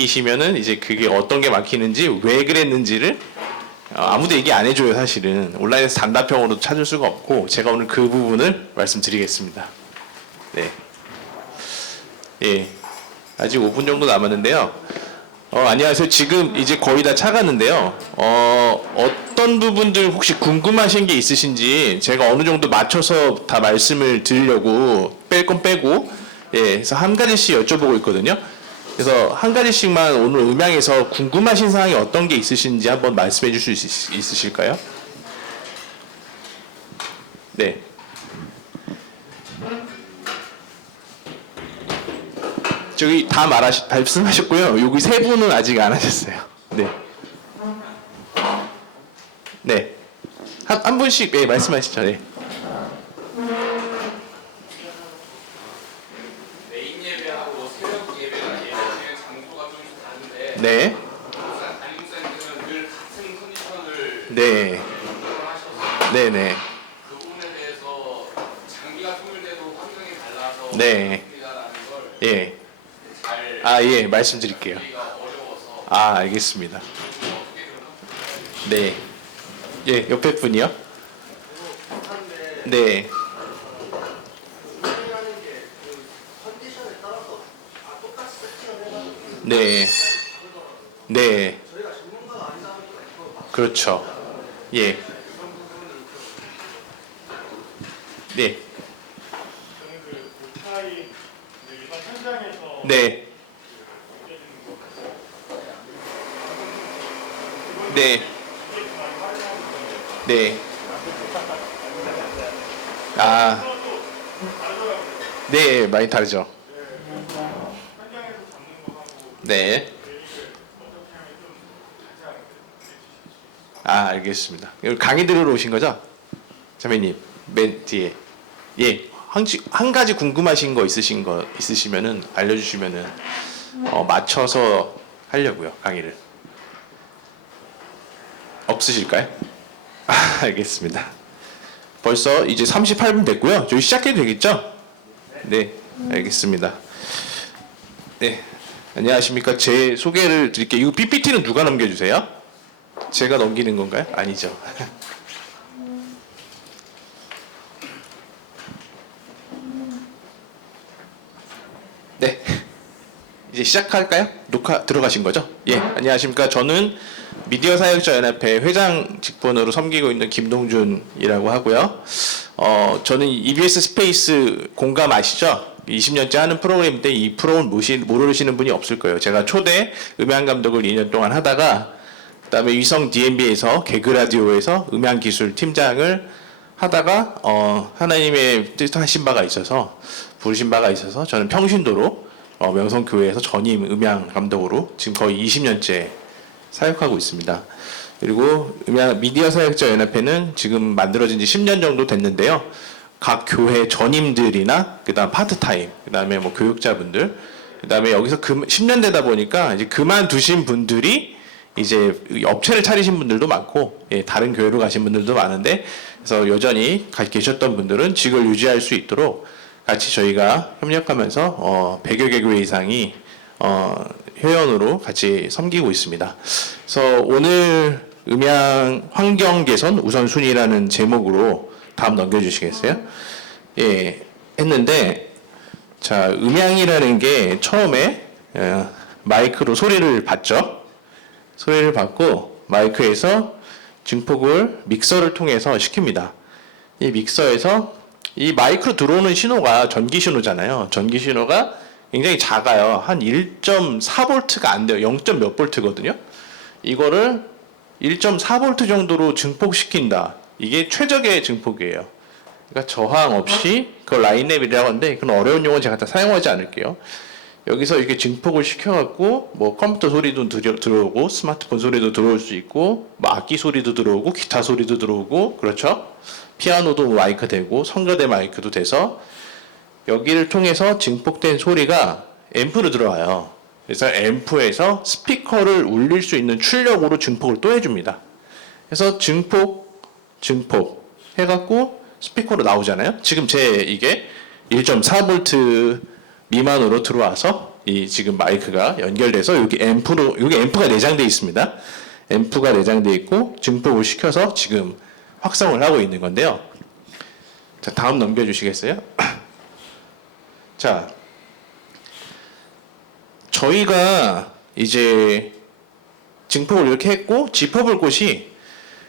막히시면은 이제 그게 어떤 게 막히는지 왜 그랬는지를 아무도 얘기 안 해줘요. 사실은 온라인에서 단답형으로 찾을 수가 없고 제가 오늘 그 부분을 말씀드리겠습니다. 네, 예, 아직 5분 정도 남았는데요. 안녕하세요. 지금 이제 거의 다 차갔는데요. 어떤 부분들 혹시 궁금하신 게 있으신지 제가 어느 정도 맞춰서 다 말씀을 드리려고 뺄 건 빼고, 예, 그래서 한 가지씩 여쭤보고 있거든요. 그래서 한 가지씩만 오늘 음향에서 궁금하신 사항이 어떤 게 있으신지 한번 말씀해 주실 수 있으실까요? 네. 저기 다 말씀하셨고요. 여기 세 분은 아직 안 하셨어요. 네. 네. 한 분씩, 네, 말씀하시죠. 네. 메인 예배하고 새벽 예배가 예배하는 장소가 좀 다른데 네. 담임 목사님께서는 늘 같은 컨디션을 네. 하셔서 네네. 그 부분에 대해서 장비가 통일돼도 환경이 달라서 네. 그렇습니다라는 걸 예. 잘 예, 말씀드릴게요. 이해가 어려워서 알겠습니다. 어떻게 그런 네. 예, 옆에 분이요? 네. 네. 네. 그렇죠. 예. 네. 저는 그 목차이 일반 현장에서 네. 네. 네. 네, 많이 다르죠. 네. 알겠습니다. 여기 강의 들으러 오신 거죠? 자매님, 맨 뒤에. 예. 한 가지 궁금하신 거 있으시면은 알려주시면은 맞춰서 하려고요, 강의를. 없으실까요? 알겠습니다. 벌써 이제 38분 됐고요. 저희 시작해도 되겠죠? 네, 알겠습니다. 네, 안녕하십니까. 제 소개를 드릴게요. 이거 PPT는 누가 넘겨주세요? 제가 넘기는 건가요? 아니죠. 네, 이제 시작할까요? 녹화 들어가신 거죠? 예, 안녕하십니까. 저는 미디어 사역자 연합회 회장 직분으로 섬기고 있는 김동준이라고 하고요. 저는 EBS 스페이스 공감 아시죠? 20년째 하는 프로그램인데 이 프로그램 모르시는 분이 없을 거예요. 제가 초대 음향 감독을 2년 동안 하다가 그다음에 위성 DMB에서 개그라디오에서 음향 기술 팀장을 하다가 하나님의 뜻하신 바가 있어서 부르신 바가 있어서 저는 평신도로 명성교회에서 전임 음향 감독으로 지금 거의 20년째 사역하고 있습니다. 그리고 미디어 사역자 연합회는 지금 만들어진 지 10년 정도 됐는데요. 각 교회 전임들이나 그다음 파트타임, 그다음에 뭐 교육자분들, 그다음에 여기서 10년 되다 보니까 이제 그만두신 분들이 이제 업체를 차리신 분들도 많고, 예, 다른 교회로 가신 분들도 많은데, 그래서 여전히 계셨던 분들은 직을 유지할 수 있도록 같이 저희가 협력하면서 100여 개 교회 이상이 회원으로 같이 섬기고 있습니다. 그래서 오늘 음향 환경 개선 우선순위라는 제목으로 다음 넘겨주시겠어요? 예, 했는데, 자, 음향이라는 게 처음에 마이크로 소리를 받죠. 소리를 받고 마이크에서 증폭을 믹서를 통해서 시킵니다. 이 믹서에서 이 마이크로 들어오는 신호가 전기 신호잖아요. 전기 신호가 굉장히 작아요. 한 1.4V가 안 돼요. 0. 몇 볼트거든요. 이거를 1.4V 정도로 증폭시킨다. 이게 최적의 증폭이에요. 그러니까 저항 없이 그걸 라인랩이라고 하는데 그런 어려운 용어 제가 다 사용하지 않을게요. 여기서 이렇게 증폭을 시켜갖고 뭐 컴퓨터 소리도 들어오고 스마트폰 소리도 들어올 수 있고 뭐 악기 소리도 들어오고 기타 소리도 들어오고 그렇죠. 피아노도 마이크 되고 성가대 마이크도 돼서 여기를 통해서 증폭된 소리가 앰프로 들어와요. 그래서 앰프에서 스피커를 울릴 수 있는 출력으로 증폭을 또 해줍니다. 그래서 증폭 해갖고 스피커로 나오잖아요. 지금 이게 1.4V 미만으로 들어와서 이 지금 마이크가 연결돼서 여기 앰프가 내장되어 있습니다. 앰프가 내장되어 있고 증폭을 시켜서 지금 확성을 하고 있는 건데요. 자, 다음 넘겨주시겠어요? 자, 저희가 이제 증폭을 이렇게 했고 짚어볼 곳이,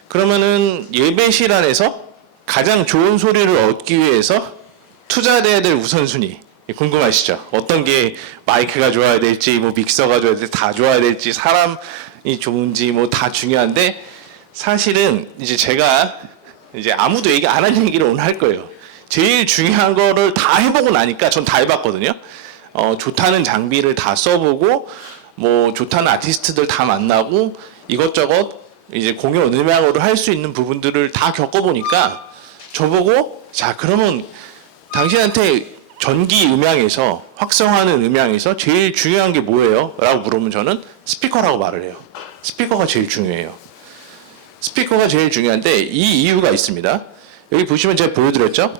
그러면은 예배실 안에서 가장 좋은 소리를 얻기 위해서 투자돼야 될 우선순위 궁금하시죠? 어떤 게 마이크가 좋아야 될지, 뭐 믹서가 좋아야 될지, 다 좋아야 될지, 사람이 좋은지 뭐 다 중요한데, 사실은 이제 제가 이제 아무도 얘기 안 한 얘기를 오늘 할 거예요. 제일 중요한 거를 다 해보고 나니까 전 다 해봤거든요. 좋다는 장비를 다 써보고, 뭐 좋다는 아티스트들 다 만나고, 이것저것 이제 공연 음향으로 할 수 있는 부분들을 다 겪어보니까 저보고, 자 그러면 당신한테 전기 음향에서, 확성하는 음향에서 제일 중요한 게 뭐예요? 라고 물으면 저는 스피커라고 말을 해요. 스피커가 제일 중요해요. 스피커가 제일 중요한데 이 이유가 있습니다. 여기 보시면 제가 보여드렸죠?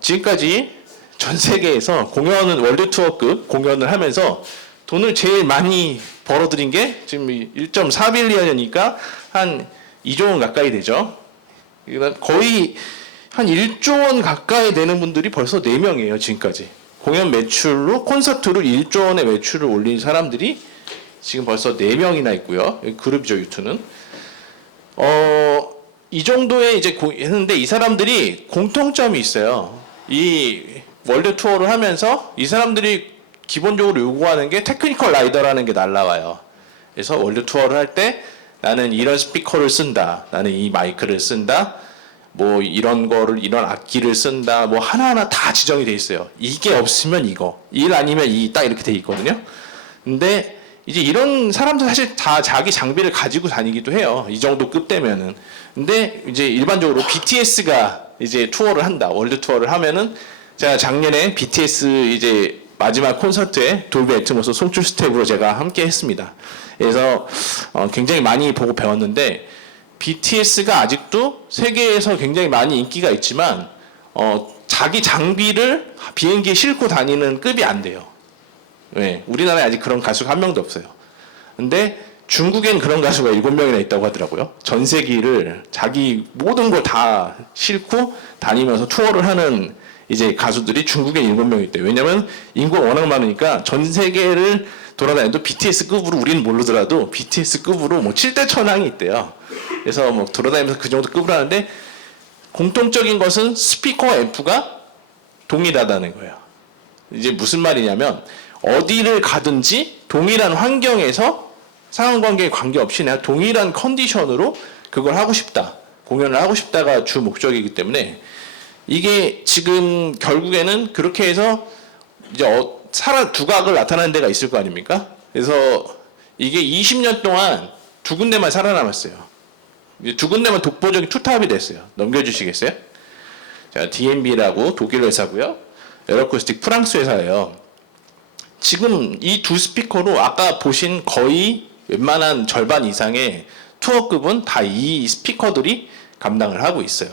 지금까지 전 세계에서 공연은 월드 투어급 공연을 하면서 돈을 제일 많이 벌어들인 게 지금 1.4빌리언이니까 한 2조 원 가까이 되죠. 거의 한 1조 원 가까이 되는 분들이 벌써 4명이에요, 지금까지. 공연 매출로, 콘서트로 1조 원의 매출을 올린 사람들이 지금 벌써 4명이나 있고요. 여기 그룹이죠, 유튜는. 이 정도의 이제 했는데 이 사람들이 공통점이 있어요. 이 월드 투어를 하면서 이 사람들이 기본적으로 요구하는 게 테크니컬 라이더라는 게 날라와요. 그래서 월드 투어를 할 때 나는 이런 스피커를 쓴다, 나는 이 마이크를 쓴다, 뭐 이런 거를, 이런 악기를 쓴다, 뭐 하나하나 다 지정이 돼 있어요. 이게 없으면 이거, 일 아니면 이, 딱 이렇게 돼 있거든요. 근데 이제 이런 사람들 사실 다 자기 장비를 가지고 다니기도 해요. 이 정도 급 되면은. 근데 이제 일반적으로 BTS가 이제 투어를 한다, 월드 투어를 하면은, 제가 작년에 BTS 이제 마지막 콘서트에 돌비 애트모스 송출 스텝으로 제가 함께 했습니다. 그래서 굉장히 많이 보고 배웠는데, BTS가 아직도 세계에서 굉장히 많이 인기가 있지만 자기 장비를 비행기에 싣고 다니는 급이 안 돼요. 왜? 우리나라에 아직 그런 가수가 한 명도 없어요. 근데 중국엔 그런 가수가 7명이나 있다고 하더라고요. 전세기를 자기 모든 걸 다 싣고 다니면서 투어를 하는 이제 가수들이 중국엔 7명 있대요. 왜냐면 인구가 워낙 많으니까 전 세계를 돌아다녀도 BTS급으로, 우리는 모르더라도 BTS급으로 뭐 7대 천왕이 있대요. 그래서 뭐 돌아다니면서 그 정도 급을 하는데, 공통적인 것은 스피커 앰프가 동일하다는 거예요. 이제 무슨 말이냐면, 어디를 가든지 동일한 환경에서 상황관계에 관계없이 내가 동일한 컨디션으로 그걸 하고 싶다, 공연을 하고 싶다가 주 목적이기 때문에, 이게 지금 결국에는 그렇게 해서 이제 두각을 나타내는 데가 있을 거 아닙니까? 그래서 이게 20년 동안 두 군데만 살아남았어요. 두 군데만 독보적인 투탑이 됐어요. 넘겨주시겠어요? 자, DNB라고 독일 회사고요. 에러쿠스틱 프랑스 회사예요. 지금 이 두 스피커로 아까 보신 거의 웬만한 절반 이상의 투어급은 다 이 스피커들이 감당을 하고 있어요.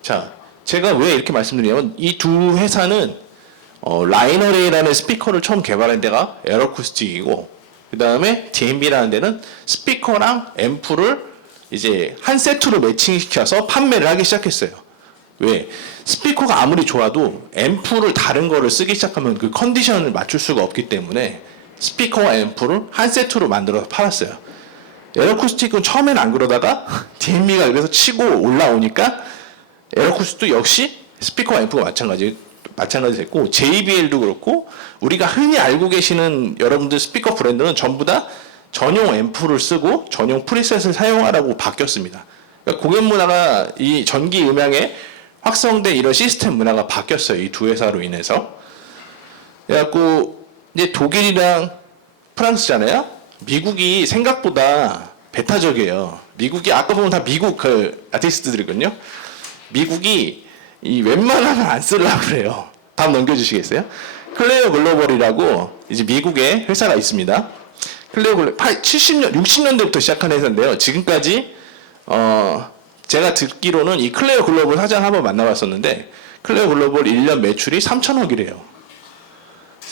자, 제가 왜 이렇게 말씀드리냐면, 이 두 회사는 라이너레이라는 스피커를 처음 개발한 데가 에러쿠스틱이고, 그 다음에 DNB라는 데는 스피커랑 앰프를 이제 한 세트로 매칭시켜서 판매를 하기 시작했어요. 왜? 스피커가 아무리 좋아도 앰프를 다른 거를 쓰기 시작하면 그 컨디션을 맞출 수가 없기 때문에 스피커와 앰프를 한 세트로 만들어서 팔았어요. 에러쿠스틱은 처음에는 안 그러다가 DNB가 그래서 치고 올라오니까 에러쿠스틱도 역시 스피커와 앰프가 마찬가지 됐고, JBL도 그렇고, 우리가 흔히 알고 계시는 여러분들 스피커 브랜드는 전부 다 전용 앰프를 쓰고 전용 프리셋을 사용하라고 바뀌었습니다. 그러니까 공연 문화가, 이 전기 음향에 확성된 이런 시스템 문화가 바뀌었어요. 이 두 회사로 인해서. 그래갖고 이제 독일이랑 프랑스잖아요. 미국이 생각보다 배타적이에요. 미국이 아까 보면 다 미국 그 아티스트들이거든요. 미국이 이 웬만하면 안 쓰려고 그래요. 다음 넘겨주시겠어요? 클레어 글로벌이라고 이제 미국에 회사가 있습니다. 클레어 글로벌 60년대부터 시작한 회사인데요. 지금까지 제가 듣기로는 이 클레어 글로벌 사장 한번 만나봤었는데, 클레어 글로벌 1년 매출이 3천억이래요.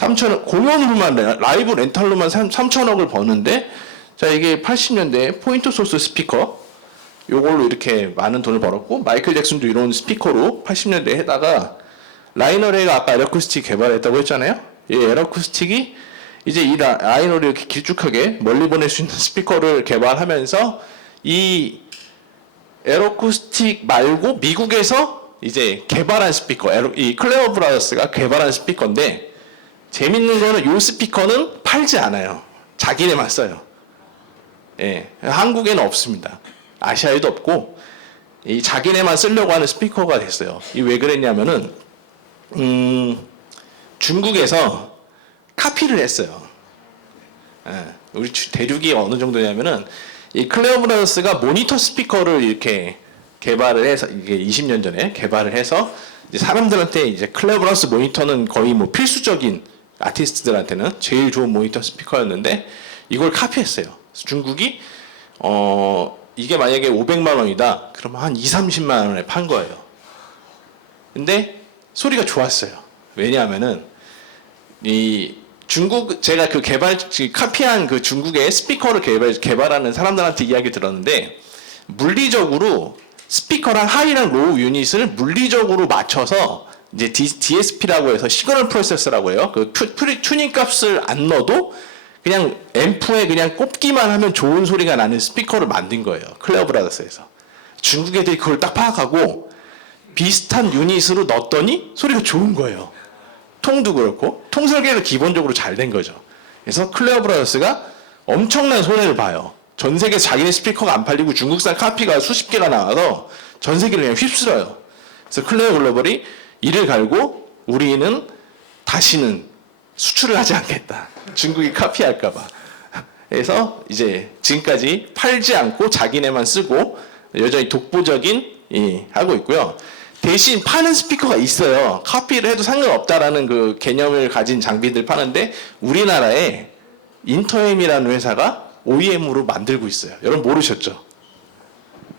3천억 공연으로만 라이브 렌탈로만 3천억을 버는데 자 이게 80년대 포인트 소스 스피커 요걸로 이렇게 많은 돈을 벌었고 마이클 잭슨도 이런 스피커로 80년대에 해다가 라이너레이가 아까 에러쿠스틱 개발했다고 했잖아요. 이 에러쿠스틱이 이제 이 라이너를 이렇게 길쭉하게 멀리 보낼 수 있는 스피커를 개발하면서 이 에러쿠스틱 말고 미국에서 이제 개발한 스피커 이 클레어 브라더스가 개발한 스피커인데 재밌는 거는 이 스피커는 팔지 않아요. 자기네만 써요. 예, 한국에는 없습니다. 아시아에도 없고 이 자기네만 쓰려고 하는 스피커가 됐어요. 이 왜 그랬냐면은 중국에서 카피를 했어요. 예, 우리 대륙이 어느 정도냐면은 이 클레어 브라더스가 모니터 스피커를 이렇게 개발을 해서 이게 20년 전에 개발을 해서 이제 사람들한테 이제 클레어 브라더스 모니터는 거의 뭐 필수적인 아티스트들한테는 제일 좋은 모니터 스피커였는데 이걸 카피했어요. 그래서 중국이 이게 만약에 500만 원이다. 그러면 한 2, 30만 원에 판 거예요. 근데 소리가 좋았어요. 왜냐하면은 이 중국 제가 그 카피한 그 중국의 스피커를 개발하는 사람들한테 이야기 들었는데 물리적으로 스피커랑 하이랑 로우 유닛을 물리적으로 맞춰서 이제 DSP라고 해서 시그널 프로세서라고 해요. 그 튜닝 값을 안 넣어도 그냥 앰프에 그냥 꼽기만 하면 좋은 소리가 나는 스피커를 만든 거예요. 클레어 브라더스에서. 중국 애들이 그걸 딱 파악하고 비슷한 유닛으로 넣었더니 소리가 좋은 거예요. 통도 그렇고 통 설계가 기본적으로 잘 된 거죠. 그래서 클레어 브라더스가 엄청난 손해를 봐요. 전 세계 자기네 스피커가 안 팔리고 중국산 카피가 수십 개가 나와서 전 세계를 그냥 휩쓸어요. 그래서 클레어 글로벌이 이를 갈고 우리는 다시는 수출을 하지 않겠다. 중국이 카피할까봐. 그래서 이제 지금까지 팔지 않고 자기네만 쓰고 여전히 독보적인 하고 있고요. 대신 파는 스피커가 있어요. 카피를 해도 상관없다라는 그 개념을 가진 장비들 파는데 우리나라에 인터엠이라는 회사가 OEM으로 만들고 있어요. 여러분 모르셨죠?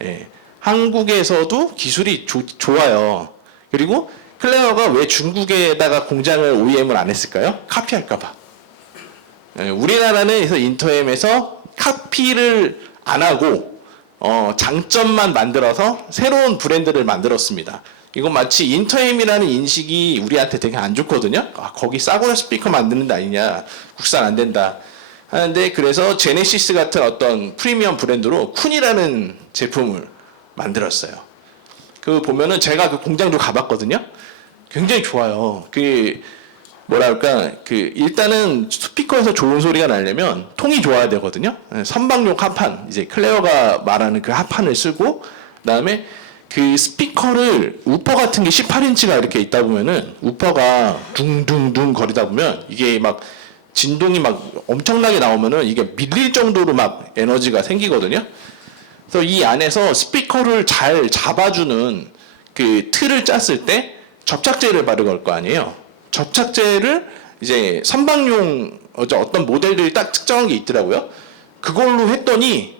예. 한국에서도 기술이 좋아요. 그리고 클레어가 왜 중국에다가 공장을 OEM을 안 했을까요? 카피할까봐. 예. 우리나라는 그래서 인터엠에서 카피를 안 하고 장점만 만들어서 새로운 브랜드를 만들었습니다. 이건 마치 인터엠이라는 인식이 우리한테 되게 안 좋거든요. 아, 거기 싸구려 스피커 만드는 데 아니냐. 국산 안 된다. 하는데 그래서 제네시스 같은 어떤 프리미엄 브랜드로 쿤이라는 제품을 만들었어요. 그 보면은 제가 그 공장도 가봤거든요. 굉장히 좋아요. 그 뭐랄까 그 일단은 스피커에서 좋은 소리가 나려면 통이 좋아야 되거든요. 선박용 합판 이제 클레어가 말하는 그 합판을 쓰고 그다음에 그 스피커를 우퍼 같은 게 18인치가 이렇게 있다 보면은 우퍼가 둥둥둥 거리다 보면 이게 막 진동이 막 엄청나게 나오면은 이게 밀릴 정도로 막 에너지가 생기거든요. 그래서 이 안에서 스피커를 잘 잡아주는 그 틀을 짰을 때 접착제를 바르고 거 아니에요. 접착제를 이제 선박용 어떤 모델들이 딱 특정한 게 있더라고요. 그걸로 했더니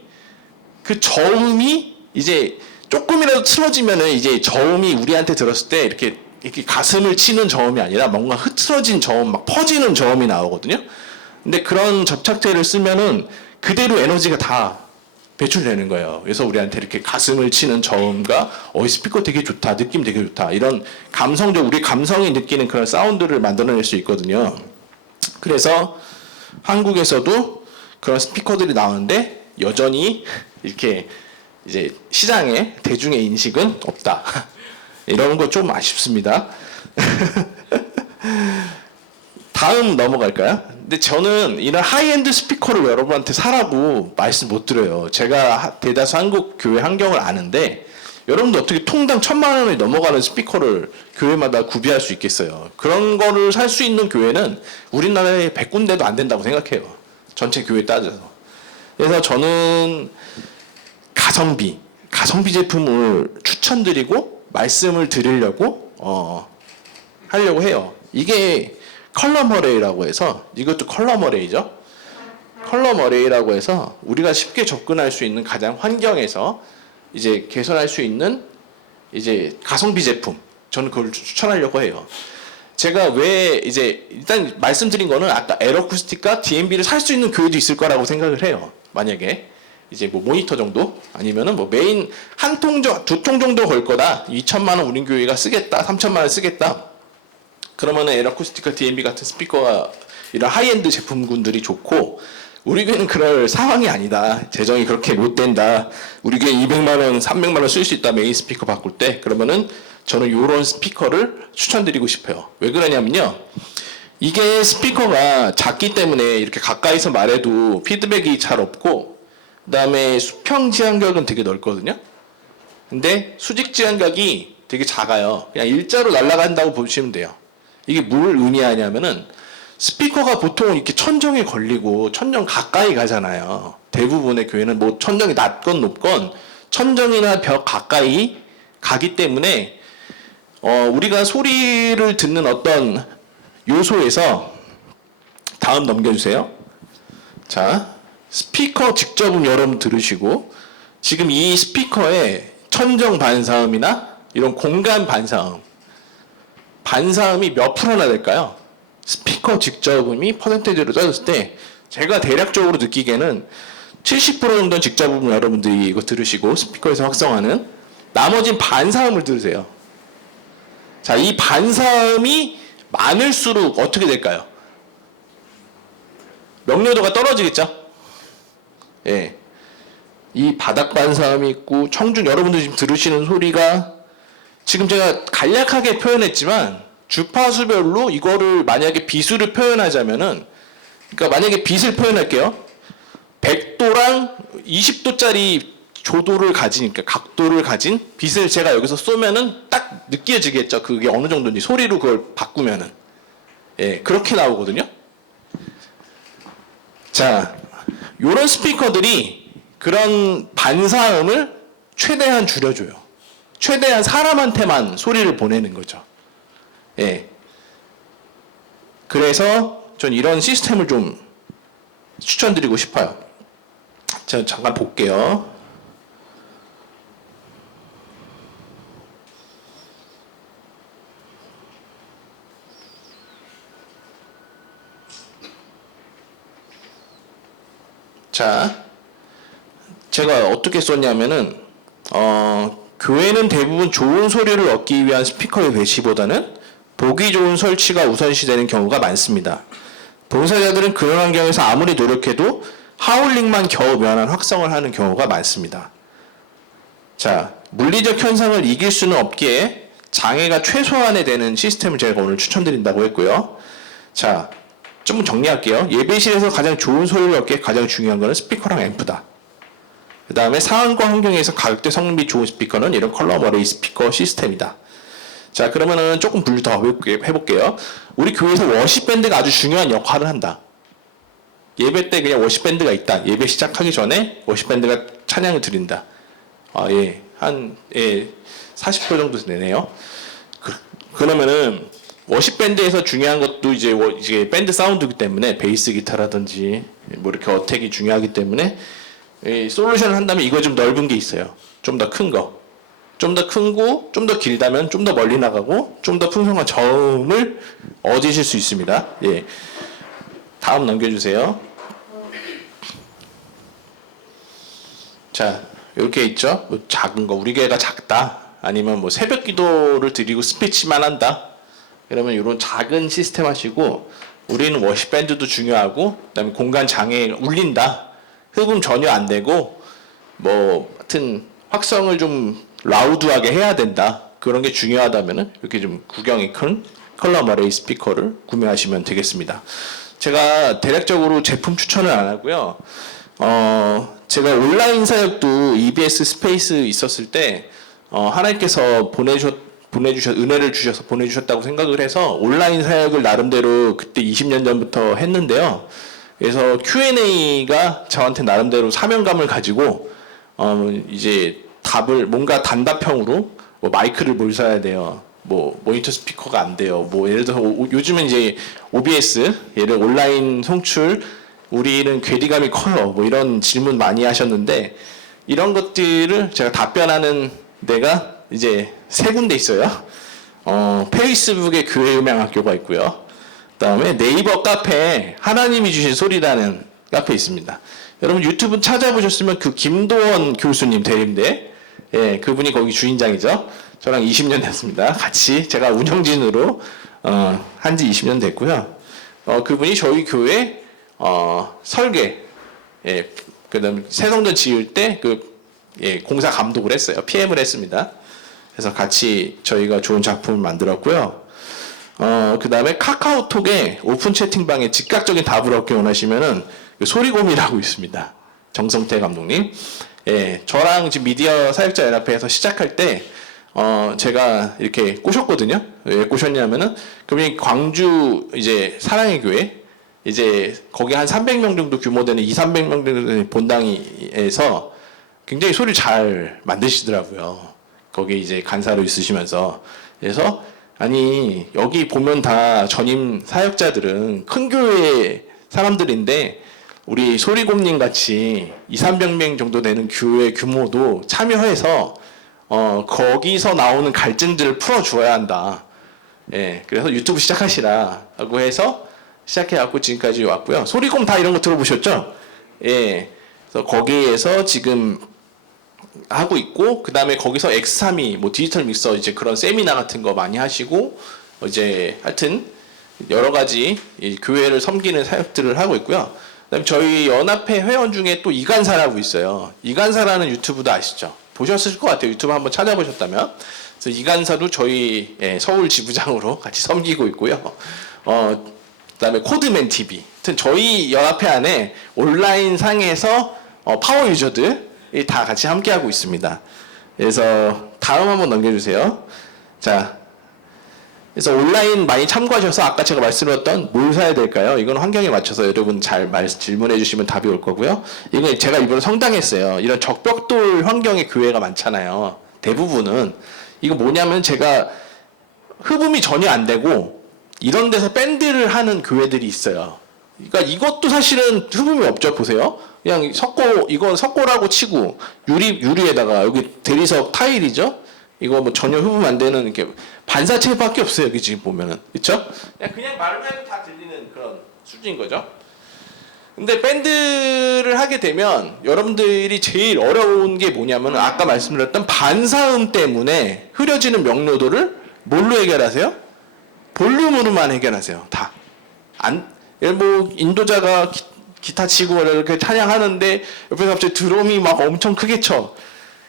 그 저음이 이제 조금이라도 틀어지면은 이제 저음이 우리한테 들었을 때 이렇게 가슴을 치는 저음이 아니라 뭔가 흐트러진 저음, 막 퍼지는 저음이 나오거든요. 근데 그런 접착제를 쓰면은 그대로 에너지가 다 배출되는 거예요. 그래서 우리한테 이렇게 가슴을 치는 저음과 스피커 되게 좋다, 느낌 되게 좋다. 이런 감성적, 우리 감성이 느끼는 그런 사운드를 만들어낼 수 있거든요. 그래서 한국에서도 그런 스피커들이 나오는데 여전히 이렇게 이제 시장에 대중의 인식은 없다. 이런 거 좀 아쉽습니다. 다음 넘어갈까요? 근데 저는 이런 하이엔드 스피커를 여러분한테 사라고 말씀 못 드려요. 제가 대다수 한국 교회 환경을 아는데 여러분도 어떻게 통당 1,000만 원이 넘어가는 스피커를 교회마다 구비할 수 있겠어요. 그런 거를 살 수 있는 교회는 우리나라에 100군데도 안 된다고 생각해요. 전체 교회 따져서. 그래서 저는 가성비 제품을 추천드리고 말씀을 드리려고 하려고 해요. 이게 컬럼 어레이라고 해서 이것도 컬럼 어레이죠. 컬럼 어레이라고 해서 우리가 쉽게 접근할 수 있는 가장 환경에서 이제 개선할 수 있는 이제 가성비 제품. 저는 그걸 추천하려고 해요. 제가 왜 이제 일단 말씀드린 거는 아까 에러쿠스틱과 DMB를 살 수 있는 교회도 있을 거라고 생각을 해요. 만약에 이제 뭐 모니터 정도 아니면은 뭐 메인 한 통, 두 통 정도 걸 거다. 2천만 원 우리 교회가 쓰겠다. 3천만 원 쓰겠다. 그러면은 에러쿠스틱과 DMB 같은 스피커가 이런 하이엔드 제품군들이 좋고 우리 교회는 그럴 상황이 아니다. 재정이 그렇게 못 된다. 우리 교회 200만 원, 300만 원 쓸 수 있다. 메인 스피커 바꿀 때. 그러면은 저는 이런 스피커를 추천드리고 싶어요. 왜 그러냐면요. 이게 스피커가 작기 때문에 이렇게 가까이서 말해도 피드백이 잘 없고 그다음에 수평 지향각은 되게 넓거든요. 근데 수직 지향각이 되게 작아요. 그냥 일자로 날아간다고 보시면 돼요. 이게 뭘 의미하냐면은 스피커가 보통 이렇게 천정에 걸리고 천정 가까이 가잖아요. 대부분의 교회는 뭐 천정이 낮건 높건 천정이나 벽 가까이 가기 때문에 우리가 소리를 듣는 어떤 요소에서 다음 넘겨주세요. 자, 스피커 직접은 여러분 들으시고 지금 이 스피커의 천정 반사음이나 이런 공간 반사음이 몇 프로나 될까요? 스피커 직접음이 퍼센테이지로 따졌을 때 제가 대략적으로 느끼기에는 70% 정도는 직접음 여러분들이 이거 들으시고 스피커에서 확성하는 나머진 반사음을 들으세요. 자, 이 반사음이 많을수록 어떻게 될까요? 명료도가 떨어지겠죠? 예. 이 바닥 반사음이 있고 청중 여러분들 지금 들으시는 소리가 지금 제가 간략하게 표현했지만 주파수별로 이거를 만약에 비수를 표현하자면은 그러니까 만약에 빛을 표현할게요. 100도랑 20도짜리 조도를 가진 그러니까 각도를 가진 빛을 제가 여기서 쏘면은 딱 느껴지겠죠. 그게 어느 정도인지 소리로 그걸 바꾸면은 예, 그렇게 나오거든요. 자, 요런 스피커들이 그런 반사음을 최대한 줄여줘요. 최대한 사람한테만 소리를 보내는 거죠. 예. 그래서 전 이런 시스템을 좀 추천드리고 싶어요. 제가 잠깐 볼게요. 자, 제가 어떻게 썼냐면은 교회는 대부분 좋은 소리를 얻기 위한 스피커의 배치보다는 보기 좋은 설치가 우선시되는 경우가 많습니다. 봉사자들은 그런 환경에서 아무리 노력해도 하울링만 겨우 면한 확성을 하는 경우가 많습니다. 자, 물리적 현상을 이길 수는 없기에 장애가 최소한에 되는 시스템을 제가 오늘 추천드린다고 했고요. 자, 좀 정리할게요. 예배실에서 가장 좋은 소리를 얻기에 가장 중요한 것은 스피커랑 앰프다. 그 다음에 상황과 환경에서 가격대 성능비 좋은 스피커는 이런 컬럼 어레이 스피커 시스템이다. 자, 그러면은 조금 분류 더 해볼게요. 우리 교회에서 워십밴드가 아주 중요한 역할을 한다. 예배 때 그냥 워십밴드가 있다. 예배 시작하기 전에 워십밴드가 찬양을 드린다. 아, 예. 한, 예. 40% 정도 되네요. 그러면은, 워십밴드에서 중요한 것도 이제 밴드 사운드이기 때문에, 베이스 기타라든지, 뭐 이렇게 어택이 중요하기 때문에, 솔루션을 한다면 이거 좀 넓은 게 있어요. 좀 더 큰 거. 좀 더 크고, 좀 더 길다면 좀 더 멀리 나가고, 좀 더 풍성한 저음을 얻으실 수 있습니다. 예. 다음 넘겨주세요. 자, 이렇게 있죠. 뭐 작은 거, 우리 교회가 작다. 아니면 뭐 새벽 기도를 드리고 스피치만 한다. 그러면 이런 작은 시스템 하시고, 우리는 워십밴드도 중요하고, 그다음에 공간 장애 울린다. 흡음 전혀 안 되고, 뭐 하여튼 확성을 좀 라우드하게 해야 된다. 그런 게 중요하다면은 이렇게 좀 구경이 큰 컬럼 어레이 스피커를 구매하시면 되겠습니다. 제가 대략적으로 제품 추천을 안 하고요. 제가 온라인 사역도 EBS 스페이스 있었을 때 하나님께서 은혜를 주셔서 보내주셨다고 생각을 해서 온라인 사역을 나름대로 그때 20년 전부터 했는데요. 그래서 Q&A가 저한테 나름대로 사명감을 가지고 이제 답을 뭔가 단답형으로 뭐 마이크를 뭘 사야 돼요. 뭐 모니터 스피커가 안 돼요. 뭐 예를 들어서 요즘은 이제 OBS 예를 온라인 송출 우리는 괴리감이 커요. 뭐 이런 질문 많이 하셨는데 이런 것들을 제가 답변하는 데가 이제 세 군데 있어요. 페이스북에 교회 음향학교가 있고요. 그다음에 네이버 카페에 하나님이 주신 소리라는 카페 있습니다. 여러분 유튜브 찾아보셨으면 그 김도원 교수님 대림대, 예, 그분이 거기 주인장이죠. 저랑 20년 됐습니다. 같이 제가 운영진으로 한지 20년 됐고요. 그분이 저희 교회 설계, 예, 그다음 새성전 지을 때 공사 감독을 했어요. PM을 했습니다. 그래서 같이 저희가 좋은 작품을 만들었고요. 그 다음에 카카오톡에 오픈 채팅방에 즉각적인 답을 얻기 원하시면은 소리곰이라고 있습니다. 정성태 감독님. 예, 저랑 지금 미디어 사역자 연합회에서 시작할 때, 제가 이렇게 꼬셨거든요. 왜 꼬셨냐면은, 그분이 광주 이제 사랑의 교회, 이제 거기 한 300명 정도 규모 되는 300명 정도 되는 본당에서 굉장히 소리를 잘 만드시더라고요. 거기 이제 간사로 있으시면서. 그래서 아니 여기 보면 다 전임 사역자들은 큰 교회 사람들인데 우리 소리곰님 같이 300명 정도 되는 교회 규모도 참여해서 거기서 나오는 갈증들을 풀어주어야 한다. 예, 그래서 유튜브 시작하시라고 해서 시작해갖고 지금까지 왔고요. 소리곰 다 이런 거 들어보셨죠? 예, 그래서 거기에서 지금 하고 있고, 그 다음에 거기서 X32 뭐 디지털 믹서 이제 그런 세미나 같은 거 많이 하시고, 이제 하여튼 여러 가지 이 교회를 섬기는 사역들을 하고 있고요. 그다음에 저희 연합회 회원 중에 또 이간사라고 있어요. 이간사라는 유튜브도 아시죠? 보셨을 것 같아요. 유튜브 한번 찾아보셨다면. 그래서 이간사도 저희 서울 지부장으로 같이 섬기고 있고요. 그다음에 코드맨 TV. 하여튼 저희 연합회 안에 온라인 상에서 파워 유저들 다 같이 함께하고 있습니다. 그래서 다음 한번 넘겨주세요. 자, 그래서 온라인 많이 참고하셔서 아까 제가 말씀드렸던 뭘 사야 될까요? 이건 환경에 맞춰서 여러분 잘 질문해 주시면 답이 올 거고요. 이건 제가 이번에 성당했어요. 이런 적벽돌 환경의 교회가 많잖아요. 대부분은. 이거 뭐냐면 제가 흡음이 전혀 안 되고 이런 데서 밴드를 하는 교회들이 있어요. 그러니까 이것도 사실은 흡음이 없죠. 보세요. 그냥 이건 석고라고 치고 유리에다가 여기 대리석 타일이죠. 이거 뭐 전혀 흡음 안 되는 이렇게 반사체밖에 없어요. 여기 지금 보면은, 그렇죠? 그냥 말만 해도 다 들리는 그런 수준인 거죠. 근데 밴드를 하게 되면 여러분들이 제일 어려운 게 뭐냐면 아까 말씀드렸던 반사음 때문에 흐려지는 명료도를 뭘로 해결하세요? 볼륨으로만 해결하세요. 다. 뭐 인도자가 기타 치고 이렇게 찬양하는데 옆에서 갑자기 드럼이 막 엄청 크게 쳐.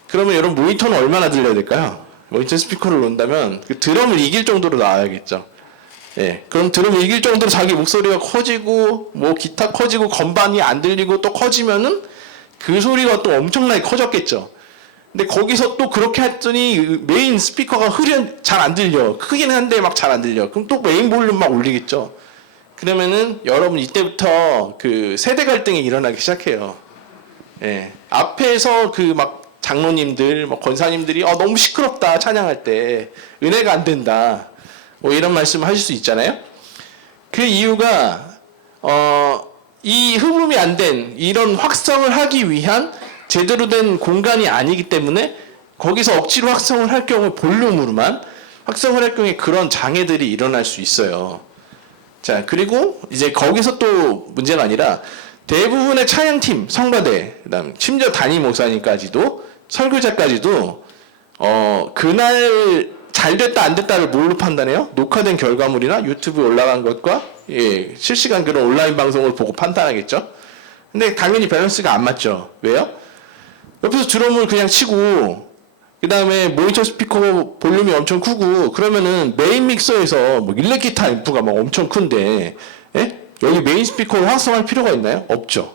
그러면 여러분 모니터는 얼마나 들려야 될까요? 모니터 스피커를 놓는다면 그 드럼을 이길 정도로 나와야겠죠. 예, 그럼 드럼을 이길 정도로 자기 목소리가 커지고 뭐 기타 커지고 건반이 안 들리고 또 커지면은 그 소리가 또 엄청나게 커졌겠죠. 근데 거기서 또 그렇게 했더니 메인 스피커가 잘 안 들려. 크긴 한데 막 잘 안 들려. 그럼 또 메인 볼륨 막 올리겠죠. 그러면은 여러분 이때부터 그 세대 갈등이 일어나기 시작해요. 예, 앞에서 그 막 장로님들, 뭐 권사님들이 너무 시끄럽다 찬양할 때 은혜가 안 된다. 뭐 이런 말씀을 하실 수 있잖아요. 그 이유가 이 흡음이 안 된 이런 확성을 하기 위한 제대로 된 공간이 아니기 때문에 거기서 억지로 확성을 할 경우에 볼륨으로만 확성을 할 경우에 그런 장애들이 일어날 수 있어요. 자, 그리고 이제 거기서 또 문제가 아니라 대부분의 찬양팀, 성가대, 그다음 심지어 담임 목사님까지도 설교자까지도 그날 잘 됐다 안 됐다를 뭘로 판단해요? 녹화된 결과물이나 유튜브에 올라간 것과 실시간 그런 온라인 방송을 보고 판단하겠죠. 근데 당연히 밸런스가 안 맞죠. 왜요? 옆에서 드럼을 그냥 치고 그 다음에 모니터 스피커 볼륨이 엄청 크고 그러면은 메인 믹서에서 뭐 일렉 기타 앰프가 막 엄청 큰데 여기 메인 스피커를 확성할 필요가 있나요? 없죠.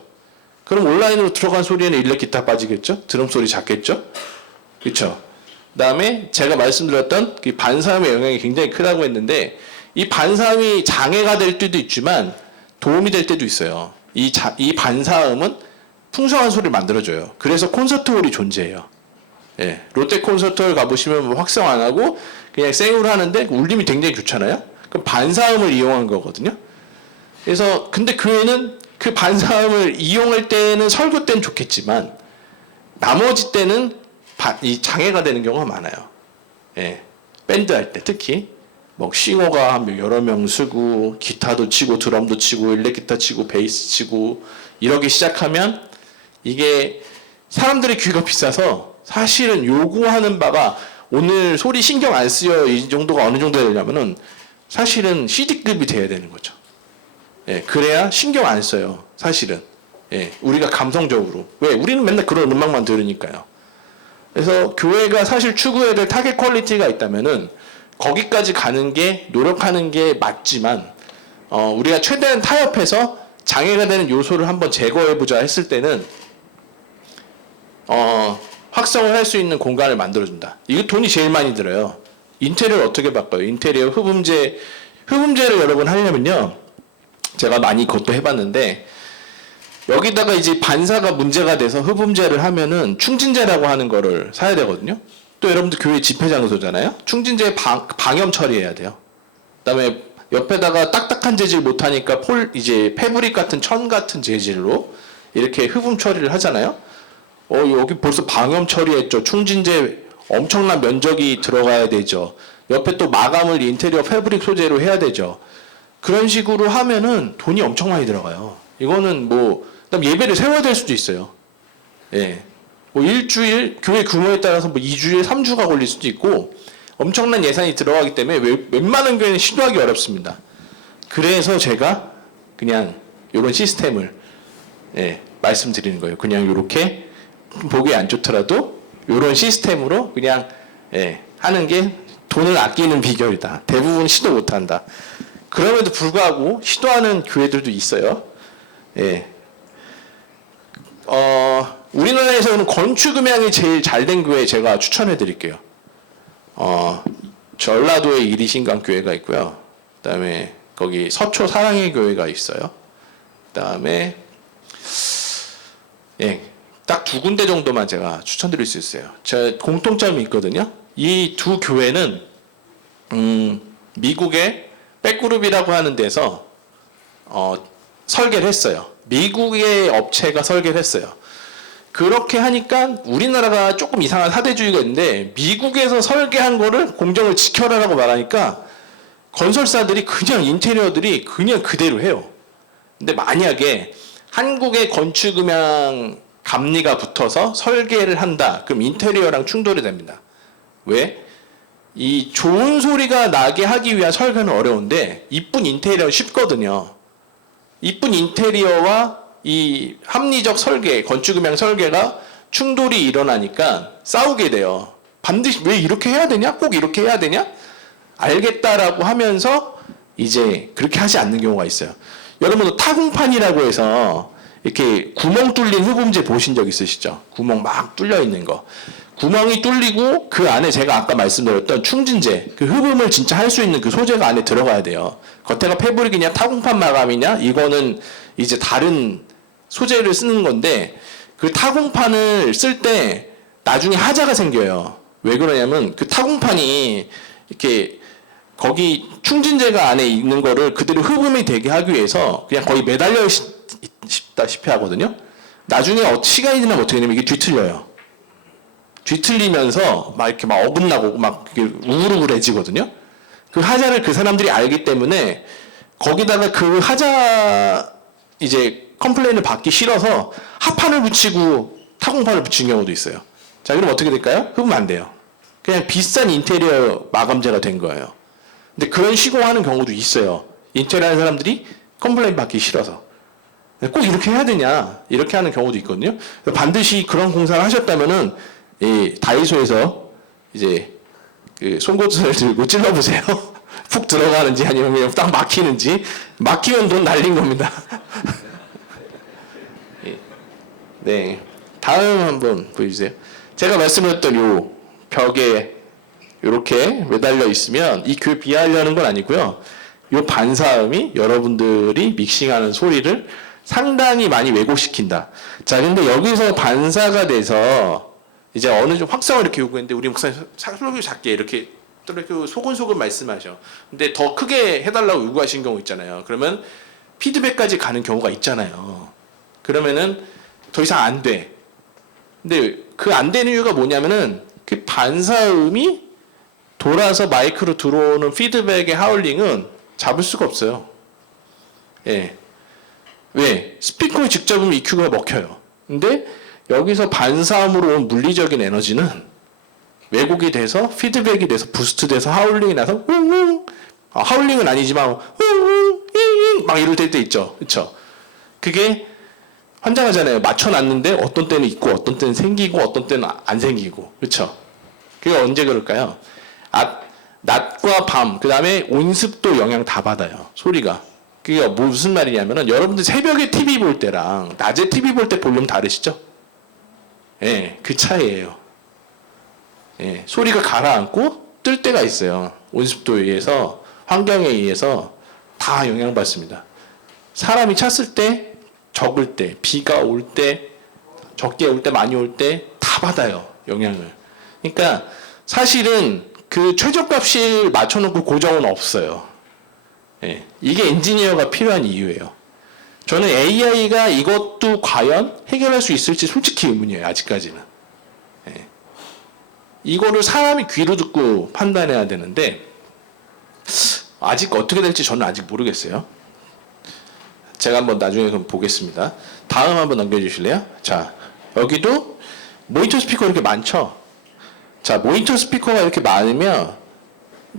그럼 온라인으로 들어간 소리에는 일렉 기타 빠지겠죠? 드럼 소리 작겠죠? 그렇죠? 그다음에 제가 말씀드렸던 그 반사음의 영향이 굉장히 크다고 했는데 이 반사음이 장애가 될 때도 있지만 도움이 될 때도 있어요. 이 반사음은 풍성한 소리를 만들어줘요. 그래서 콘서트홀이 존재해요. 예, 롯데 콘서트홀 가보시면 뭐 확성 안 하고 그냥 생으로 하는데 울림이 굉장히 좋잖아요. 그럼 반사음을 이용한 거거든요. 그래서 근데 교회는 그 반사음을 이용할 때는 설교 때는 좋겠지만 나머지 때는 이 장애가 되는 경우가 많아요. 예, 밴드 할 때 특히 뭐 싱어가 한 여러 명 쓰고 기타도 치고 드럼도 치고 일렉기타 치고 베이스 치고 이러기 시작하면 이게 사람들의 귀가 비싸서 사실은 요구하는 바가 오늘 소리 신경 안 쓰여 이 정도가 어느 정도 되냐면은 사실은 CD급이 돼야 되는 거죠. 예, 그래야 신경 안 써요. 사실은. 예, 우리가 감성적으로. 왜? 우리는 맨날 그런 음악만 들으니까요. 그래서 교회가 사실 추구해야 될 타겟 퀄리티가 있다면은 거기까지 가는 게 노력하는 게 맞지만 우리가 최대한 타협해서 장애가 되는 요소를 한번 제거해보자 했을 때는 확성을 할 수 있는 공간을 만들어준다. 이거 돈이 제일 많이 들어요. 인테리어를 어떻게 바꿔요? 인테리어 흡음재를 여러분 하려면요. 제가 많이 그것도 해봤는데 여기다가 이제 반사가 문제가 돼서 흡음재를 하면은 충진재라고 하는 거를 사야 되거든요. 또 여러분들 교회 집회 장소잖아요. 충진재 방염 처리해야 돼요. 그다음에 옆에다가 딱딱한 재질 못하니까 이제 패브릭 같은 천 같은 재질로 이렇게 흡음 처리를 하잖아요. 여기 벌써 방염 처리했죠. 충진재 엄청난 면적이 들어가야 되죠. 옆에 또 마감을 인테리어 패브릭 소재로 해야 되죠. 그런 식으로 하면은 돈이 엄청 많이 들어가요. 이거는 그다음 예배를 세워야 될 수도 있어요. 예. 일주일, 교회 규모에 따라서 2주일, 3주가 걸릴 수도 있고 엄청난 예산이 들어가기 때문에 웬만한 교회는 시도하기 어렵습니다. 그래서 제가 그냥 이런 시스템을 말씀드리는 거예요. 그냥 이렇게 보기 안 좋더라도 이런 시스템으로 그냥 하는 게 돈을 아끼는 비결이다. 대부분 시도 못한다. 그럼에도 불구하고 시도하는 교회들도 있어요. 우리나라에서는 건축 음향이 제일 잘 된 교회 제가 추천해 드릴게요. 전라도에 이리신강 교회가 있고요. 그다음에 거기 서초 사랑의 교회가 있어요. 그다음에 딱 2군데 정도만 제가 추천드릴 수 있어요. 제 공통점이 있거든요. 이 두 교회는 미국의 백그룹이라고 하는 데서 설계를 했어요. 미국의 업체가 설계를 했어요. 그렇게 하니까 우리나라가 조금 이상한 사대주의가 있는데 미국에서 설계한 거를 공정을 지켜라라고 말하니까 건설사들이 그냥 인테리어들이 그냥 그대로 해요. 근데 만약에 한국의 건축음향 감리가 붙어서 설계를 한다. 그럼 인테리어랑 충돌이 됩니다. 왜? 이 좋은 소리가 나게 하기 위한 설계는 어려운데 이쁜 인테리어는 쉽거든요. 이쁜 인테리어와 이 합리적 설계, 건축음향 설계가 충돌이 일어나니까 싸우게 돼요. 반드시 왜 이렇게 해야 되냐? 꼭 이렇게 해야 되냐? 알겠다라고 하면서 이제 그렇게 하지 않는 경우가 있어요. 여러분도 타공판이라고 해서 이렇게 구멍 뚫린 흡음재 보신 적 있으시죠? 구멍 막 뚫려 있는 거. 구멍이 뚫리고 그 안에 제가 아까 말씀드렸던 충진재, 그 흡음을 진짜 할 수 있는 그 소재가 안에 들어가야 돼요. 겉에가 패브릭이냐 타공판 마감이냐 이거는 이제 다른 소재를 쓰는 건데 그 타공판을 쓸 때 나중에 하자가 생겨요. 왜 그러냐면 그 타공판이 이렇게 거기 충진재가 안에 있는 거를 그대로 흡음이 되게 하기 위해서 그냥 거의 매달려 있다시피 하거든요. 나중에 시간이 지나면 어떻게 되냐면 이게 뒤틀려요. 뒤틀리면서 막 이렇게 막 어긋나고 막 우글우글해지거든요. 그 하자를 그 사람들이 알기 때문에 거기다가 그 하자 이제 컴플레인을 받기 싫어서 합판을 붙이고 타공판을 붙인 경우도 있어요. 자, 그럼 어떻게 될까요? 흡음 안 돼요. 그냥 비싼 인테리어 마감재가 된 거예요. 근데 그런 시공하는 경우도 있어요. 인테리어 하는 사람들이 컴플레인 받기 싫어서. 꼭 이렇게 해야 되냐 이렇게 하는 경우도 있거든요. 반드시 그런 공사를 하셨다면은 이 다이소에서 이제 그 송곳을 들고 찔러보세요. 푹 들어가는지 아니면 그냥 딱 막히는지. 막히면 돈 날린 겁니다. 네, 다음 한번 보여주세요. 제가 말씀드렸던 요 벽에 이렇게 매달려 있으면 이 교회 비하하려는 건 아니고요. 요 반사음이 여러분들이 믹싱하는 소리를 상당히 많이 왜곡시킨다. 자, 근데 여기서 반사가 돼서 이제 어느 정도 확성을 이렇게 요구했는데 우리 목사님 설교 작게 이렇게 소근소근 말씀하셔. 근데 더 크게 해달라고 요구하신 경우 있잖아요. 그러면 피드백까지 가는 경우가 있잖아요. 그러면은 더 이상 안 돼. 근데 그 안 되는 이유가 뭐냐면은 그 반사음이 돌아서 마이크로 들어오는 피드백의 하울링은 잡을 수가 없어요. 예. 왜? 스피커에 직접 오면 EQ가 먹혀요. 근데 여기서 반사음으로 온 물리적인 에너지는 왜곡이 돼서 피드백이 돼서 부스트 돼서 하울링이 나서 하울링은 아니지만 막 이럴 때 있죠. 그렇죠? 그게 환장하잖아요. 맞춰놨는데 어떤 때는 있고 어떤 때는 생기고 어떤 때는 안 생기고. 그렇죠? 그게 언제 그럴까요? 낮과 밤, 그 다음에 온습도 영향 다 받아요. 소리가. 그게 무슨 말이냐면은 여러분들 새벽에 TV 볼 때랑 낮에 TV 볼 때 볼륨 다르시죠? 예, 그 차이예요. 예, 소리가 가라앉고 뜰 때가 있어요. 온습도에 의해서, 환경에 의해서 다 영향받습니다. 사람이 찼을 때, 적을 때, 비가 올 때, 적게 올 때, 많이 올 때 다 받아요. 영향을. 그러니까 사실은 그 최저값을 맞춰놓고 고정은 없어요. 예, 이게 엔지니어가 필요한 이유예요. 저는 AI가 이것도 과연 해결할 수 있을지 솔직히 의문이에요. 아직까지는. 예. 이거를 사람이 귀로 듣고 판단해야 되는데 아직 어떻게 될지 저는 아직 모르겠어요. 제가 한번 나중에 그럼 보겠습니다. 다음 한번 넘겨주실래요? 자, 여기도 모니터 스피커 이렇게 많죠? 자, 모니터 스피커가 이렇게 많으면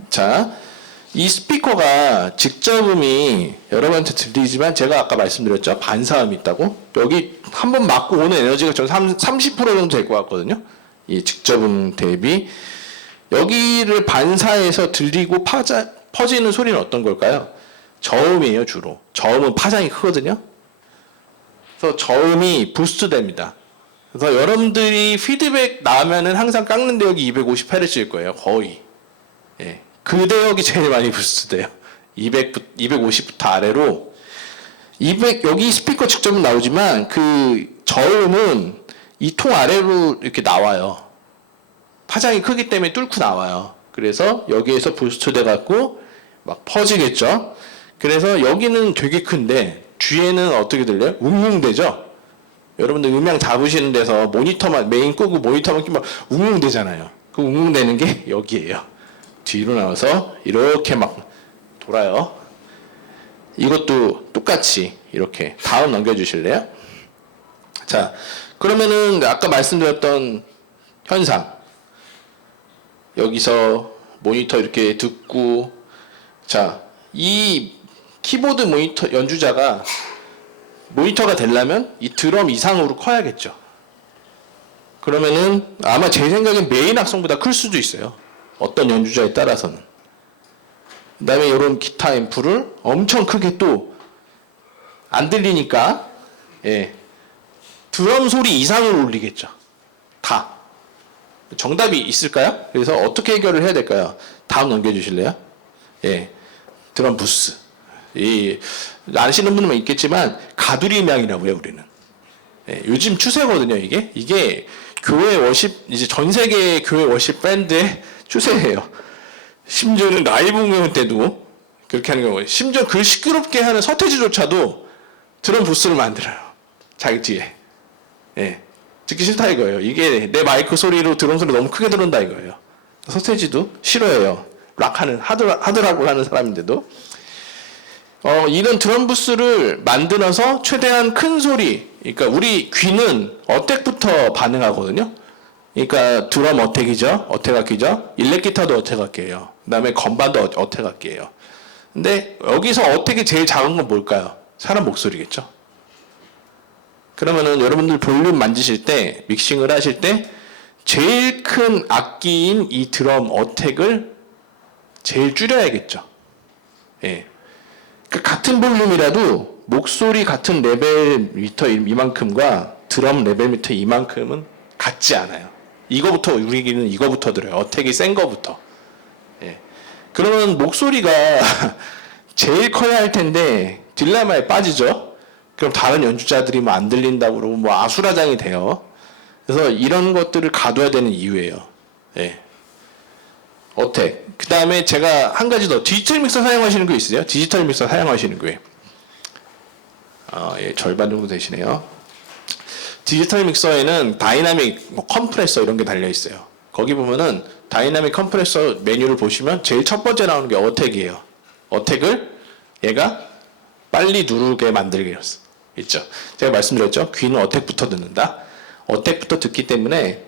자, 이 스피커가 직접음이 여러분한테 들리지만 제가 아까 말씀드렸죠. 반사음이 있다고. 여기 한번 맞고 오는 에너지가 전 30% 정도 될 것 같거든요. 이 직접음 대비. 여기를 반사해서 들리고 퍼지는 소리는 어떤 걸까요? 저음이에요, 주로. 저음은 파장이 크거든요. 그래서 저음이 부스트 됩니다. 그래서 여러분들이 피드백 나오면은 항상 깎는 대역이 250Hz일 거예요, 거의. 예. 그 대역이 제일 많이 부스트 돼요. 250부터 아래로. 200, 여기 스피커 직접은 나오지만 그 저음은 이 통 아래로 이렇게 나와요. 파장이 크기 때문에 뚫고 나와요. 그래서 여기에서 부스트 돼갖고 막 퍼지겠죠. 그래서 여기는 되게 큰데 뒤에는 어떻게 들려요? 웅웅대죠. 여러분들 음향 잡으시는 데서 모니터만 메인 끄고 모니터만 끼면 웅웅대잖아요. 그 웅웅대는 게 여기예요. 뒤로 나와서 이렇게 막 돌아요. 이것도 똑같이 이렇게 다음 넘겨주실래요? 자, 그러면은 아까 말씀드렸던 현상 여기서 모니터 이렇게 듣고 자, 이 키보드 모니터 연주자가 모니터가 되려면 이 드럼 이상으로 커야겠죠. 그러면은 아마 제 생각엔 메인 악성보다 클 수도 있어요. 어떤 연주자에 따라서는. 그 다음에 이런 기타 앰프를 엄청 크게 또 안 들리니까 예, 드럼 소리 이상으로 울리겠죠. 다. 정답이 있을까요? 그래서 어떻게 해결을 해야 될까요? 다음 넘겨주실래요? 예, 드럼 부스. 아시는 분은 있겠지만 가두리명이라고 해요, 우리는. 예, 요즘 추세거든요, 이게 교회 워십, 이제 전 세계 교회 워십 밴드의 추세예요. 심지어는 라이브 공연 때도 그렇게 하는 경우에, 심지어 그 시끄럽게 하는 서태지조차도 드럼 부스를 만들어요. 자기 뒤에. 예. 듣기 싫다 이거예요. 이게 내 마이크 소리로 드럼 소리 너무 크게 들어온다 이거예요. 서태지도 싫어해요. 락하는, 하드락을 하는 사람인데도. 이런 드럼 부스를 만들어서 최대한 큰 소리, 그러니까 우리 귀는 어택부터 반응하거든요. 그러니까 드럼 어택이죠. 어택악기죠. 일렉기타도 어택악기예요. 그 다음에 건반도 어택악기예요. 근데 여기서 어택이 제일 작은 건 뭘까요? 사람 목소리겠죠. 그러면은 여러분들 볼륨 만지실 때, 믹싱을 하실 때 제일 큰 악기인 이 드럼 어택을 제일 줄여야겠죠. 예. 그 같은 볼륨이라도 목소리 같은 레벨미터 이만큼과 드럼 레벨미터 이만큼은 같지 않아요. 이거부터 우리 귀는 이거부터 들어요. 어택이 센 거부터. 예. 그러면 목소리가 제일 커야 할 텐데 딜레마에 빠지죠. 그럼 다른 연주자들이 뭐 안 들린다고 그러고 뭐 아수라장이 돼요. 그래서 이런 것들을 가둬야 되는 이유예요. 예. 어택. 그 다음에 제가 한 가지 더. 디지털 믹서 사용하시는 거 있으세요? 디지털 믹서 사용하시는 거예요. 예, 절반 정도 되시네요. 디지털 믹서에는 다이나믹, 뭐 컴프레서 이런 게 달려 있어요. 거기 보면은 다이나믹 컴프레서 메뉴를 보시면 제일 첫 번째 나오는 게 어택이에요. 어택을 얘가 빨리 누르게 만들게 있죠. 제가 말씀드렸죠. 귀는 어택부터 듣는다. 어택부터 듣기 때문에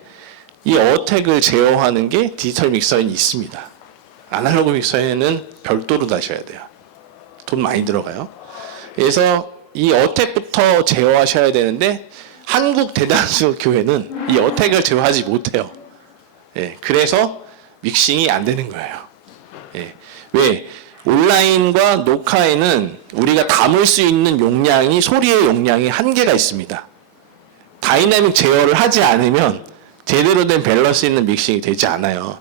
이 어택을 제어하는 게 디지털 믹서에는 있습니다. 아날로그 믹서에는 별도로 다셔야 돼요. 돈 많이 들어가요. 그래서 이 어택부터 제어하셔야 되는데 한국 대다수 교회는 이 어택을 제어하지 못해요. 예, 그래서 믹싱이 안 되는 거예요. 예, 왜? 온라인과 녹화에는 우리가 담을 수 있는 용량이 소리의 용량이 한계가 있습니다. 다이나믹 제어를 하지 않으면 제대로 된 밸런스 있는 믹싱이 되지 않아요.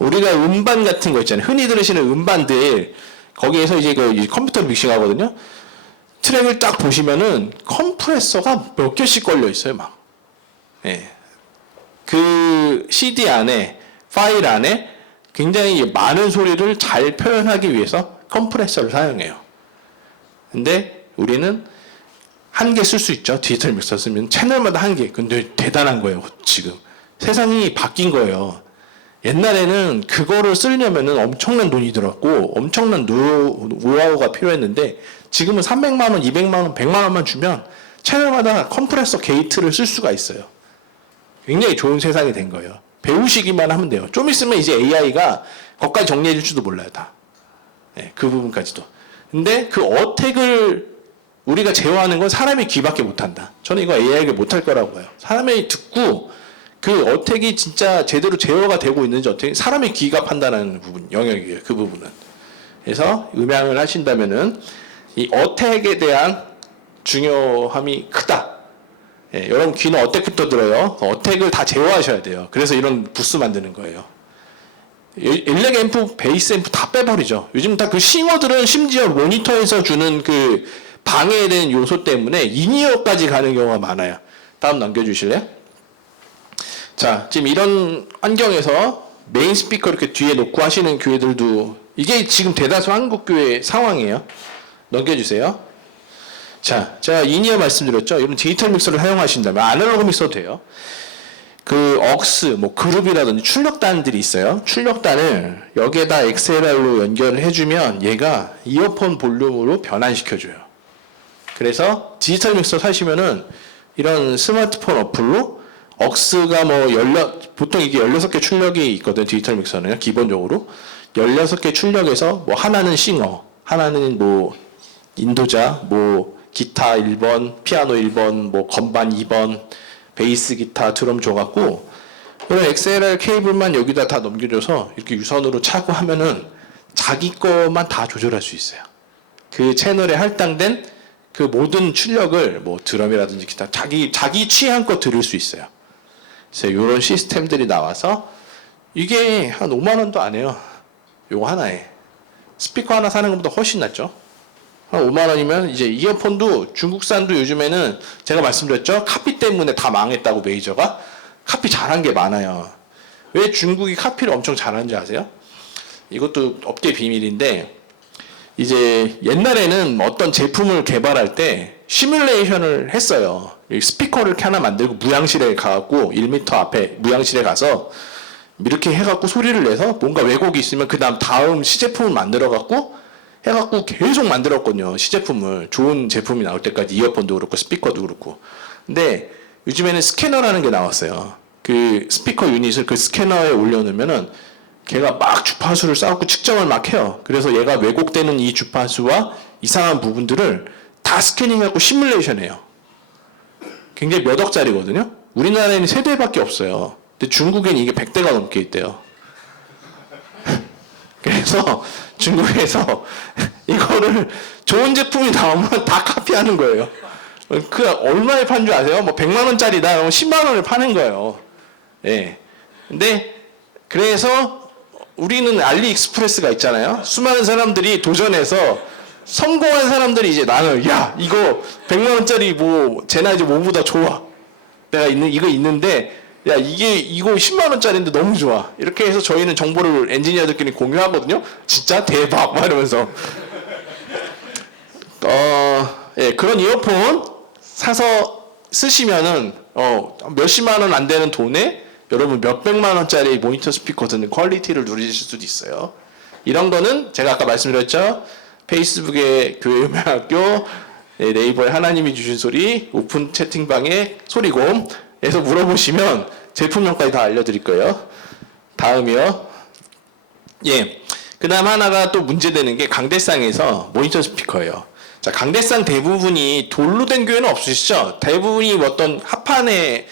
우리가 음반 같은 거 있잖아요. 흔히 들으시는 음반들 거기에서 이제 그 컴퓨터 믹싱하거든요. 트랙을 딱 보시면은 컴프레서가 몇 개씩 걸려 있어요, 막. 예. 그 CD 안에 파일 안에 굉장히 많은 소리를 잘 표현하기 위해서 컴프레서를 사용해요. 근데 우리는 한 개 쓸 수 있죠. 디지털 믹서 쓰면 채널마다 한 개. 근데 대단한 거예요, 지금. 세상이 바뀐 거예요. 옛날에는 그거를 쓰려면은 엄청난 돈이 들었고 엄청난 노하우가 필요했는데 지금은 300만 원, 200만 원, 100만 원만 주면 채널마다 컴프레서 게이트를 쓸 수가 있어요. 굉장히 좋은 세상이 된 거예요. 배우시기만 하면 돼요. 좀 있으면 이제 AI가 거기까지 정리해 줄지도 몰라요, 다. 네, 그 부분까지도. 근데 그 어택을 우리가 제어하는 건 사람의 귀밖에 못한다. 저는 이거 AI가 못할 거라고 봐요. 사람이 듣고 그 어택이 진짜 제대로 제어가 되고 있는지 어떻게 사람의 귀가 판단하는 부분, 영역이에요. 그 부분은. 그래서 음향을 하신다면은 이 어택에 대한 중요함이 크다. 예, 여러분 귀는 어택부터 들어요. 어택을 다 제어하셔야 돼요. 그래서 이런 부스 만드는 거예요. 일렉 앰프, 베이스 앰프 다 빼버리죠. 요즘 다 그 싱어들은 심지어 모니터에서 주는 그 방해되는 요소 때문에 인이어까지 가는 경우가 많아요. 다음 넘겨주실래요? 자, 지금 이런 환경에서 메인 스피커 이렇게 뒤에 놓고 하시는 교회들도 이게 지금 대다수 한국 교회 상황이에요. 넘겨주세요. 자, 제가 인이어 말씀드렸죠. 이런 디지털 믹서를 사용하신다면 아날로그 믹서도 돼요. 그 억스, 뭐 그룹이라든지 출력단들이 있어요. 출력단을 여기에다 XLR로 연결을 해주면 얘가 이어폰 볼륨으로 변환시켜줘요. 그래서 디지털 믹서 사시면은 이런 스마트폰 어플로 억스가 뭐 보통 이게 16개 출력이 있거든요. 디지털 믹서는 기본적으로 16개 출력에서 뭐 하나는 싱어, 하나는 뭐 인도자, 뭐 기타 1번, 피아노 1번, 뭐 건반 2번, 베이스 기타, 드럼 줘갖고 이런 XLR 케이블만 여기다 다 넘겨줘서 이렇게 유선으로 차고 하면은 자기 것만 다 조절할 수 있어요. 그 채널에 할당된 그 모든 출력을 뭐 드럼이라든지 기타 자기 취향껏 들을 수 있어요. 그래서 이런 시스템들이 나와서 이게 한 5만 원도 안 해요. 요거 하나에 스피커 하나 사는 것보다 훨씬 낫죠. 한 5만 원이면 이제 이어폰도 중국산도 요즘에는 제가 말씀드렸죠. 카피 때문에 다 망했다고 메이저가 카피 잘한 게 많아요. 왜 중국이 카피를 엄청 잘하는지 아세요? 이것도 업계 비밀인데 이제 옛날에는 어떤 제품을 개발할 때 시뮬레이션을 했어요. 스피커를 이렇게 하나 만들고 무향실에 가갖고 1m 앞에 무향실에 가서 이렇게 해갖고 소리를 내서 뭔가 왜곡이 있으면 그 다음 시제품을 만들어갖고 해갖고 계속 만들었거든요. 시제품을. 좋은 제품이 나올 때까지 이어폰도 그렇고 스피커도 그렇고. 근데 요즘에는 스캐너라는 게 나왔어요. 그 스피커 유닛을 그 스캐너에 올려놓으면은 걔가 막 주파수를 쌓고 측정을 막 해요. 그래서 얘가 왜곡되는 이 주파수와 이상한 부분들을 다 스캐닝하고 시뮬레이션 해요. 굉장히 몇 억짜리거든요. 우리나라에는 3대밖에 없어요. 근데 중국에는 이게 100대가 넘게 있대요. 그래서 중국에서 이거를 좋은 제품이 나오면 다 카피하는 거예요. 그 얼마에 판 줄 아세요? 뭐 100만 원짜리다. 그러면 10만 원을 파는 거예요. 예. 근데 그래서 우리는 알리익스프레스가 있잖아요. 수많은 사람들이 도전해서 성공한 사람들이 이제 나는 야 이거 100만 원짜리 뭐 제나이즈 뭐보다 좋아. 내가 이거 있는데 야 이거 10만 원짜리인데 너무 좋아. 이렇게 해서 저희는 정보를 엔지니어들끼리 공유하거든요. 진짜 대박 막 이러면서 예, 그런 이어폰 사서 쓰시면은 몇십만 원 안 되는 돈에 여러분 몇백만 원짜리 모니터 스피커 듣는 퀄리티를 누리실 수도 있어요. 이런 거는 제가 아까 말씀드렸죠. 페이스북의 교회음악학교, 네이버에 하나님이 주신 소리, 오픈 채팅방의 소리곰에서 물어보시면 제품명까지 다 알려드릴 거예요. 다음이요. 예. 그 다음 하나가 또 문제되는 게 강대상에서 모니터 스피커예요. 자, 강대상 대부분이 돌로 된 교회는 없으시죠? 대부분이 어떤 합판으로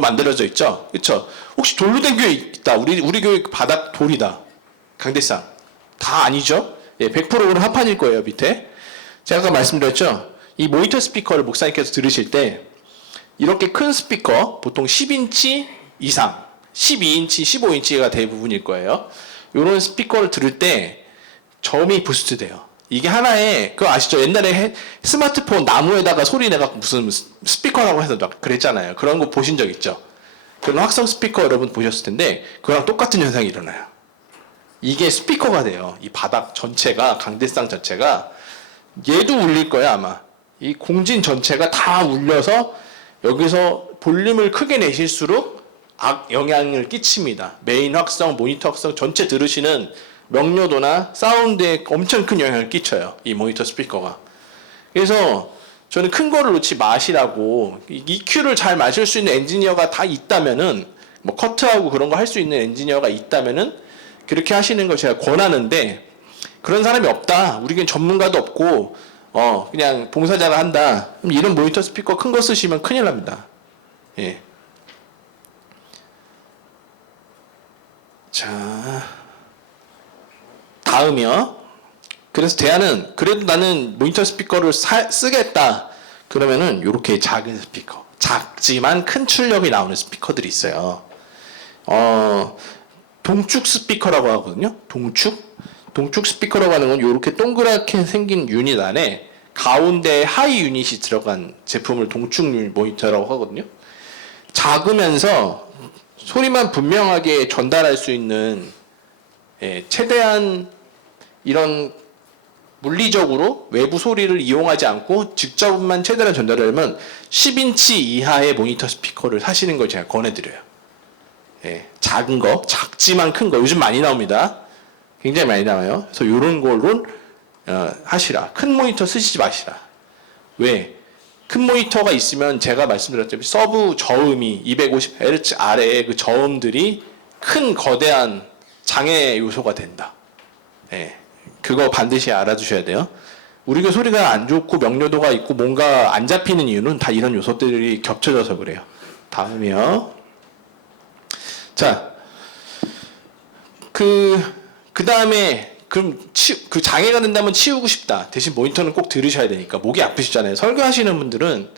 만들어져 있죠? 그쵸? 혹시 돌로 된 교회 있다. 우리 교회 바닥 돌이다. 강대상. 다 아니죠? 예, 100%는 합판일 거예요, 밑에. 제가 아까 말씀드렸죠? 이 모니터 스피커를 목사님께서 들으실 때 이렇게 큰 스피커, 보통 10인치 이상, 12인치, 15인치가 대부분일 거예요. 이런 스피커를 들을 때 점이 부스트 돼요. 이게 하나의, 그거 아시죠? 옛날에 스마트폰 나무에다가 소리 내가 무슨 스피커라고 해서 막 그랬잖아요. 그런 거 보신 적 있죠? 그런 확성 스피커 여러분 보셨을 텐데, 그거랑 똑같은 현상이 일어나요. 이게 스피커가 돼요. 이 바닥 전체가, 강대상 전체가. 얘도 울릴 거야, 아마. 이 공진 전체가 다 울려서 여기서 볼륨을 크게 내실수록 영향을 끼칩니다. 메인 확성, 모니터 확성 전체 들으시는 명료도나 사운드에 엄청 큰 영향을 끼쳐요. 이 모니터 스피커가. 그래서 저는 큰 거를 놓지 마시라고, EQ를 잘 마실 수 있는 엔지니어가 다 있다면은, 뭐 커트하고 그런 거 할 수 있는 엔지니어가 있다면은 그렇게 하시는 걸 제가 권하는데, 그런 사람이 없다. 우리는 전문가도 없고 그냥 봉사자가 한다. 그럼 이런 모니터 스피커 큰 거 쓰시면 큰일 납니다. 예. 자, 다음이요. 그래서 대안은, 그래도 나는 모니터 스피커를 쓰겠다. 그러면은 이렇게 작은 스피커, 작지만 큰 출력이 나오는 스피커들이 있어요. 동축 스피커라고 하거든요. 동축 스피커라고 하는 건 이렇게 동그랗게 생긴 유닛 안에 가운데 하이 유닛이 들어간 제품을 동축 모니터라고 하거든요. 작으면서 소리만 분명하게 전달할 수 있는, 최대한 이런 물리적으로 외부 소리를 이용하지 않고 직접만 최대한 전달하려면 10인치 이하의 모니터 스피커를 사시는 걸 제가 권해드려요. 작은 거, 작지만 큰 거 요즘 많이 나옵니다. 굉장히 많이 나와요. 그래서 이런 걸로 하시라. 큰 모니터 쓰시지 마시라. 왜? 큰 모니터가 있으면 제가 말씀드렸죠. 서브 저음이 250Hz 아래의 그 저음들이 큰 거대한 장애 요소가 된다. 그거 반드시 알아두셔야 돼요. 우리가 소리가 안 좋고 명료도가 있고 뭔가 안 잡히는 이유는 다 이런 요소들이 겹쳐져서 그래요. 다음이요. 자, 그 다음에 그럼 그 장애가 된다면 치우고 싶다. 대신 모니터는 꼭 들으셔야 되니까 목이 아프시잖아요. 설교하시는 분들은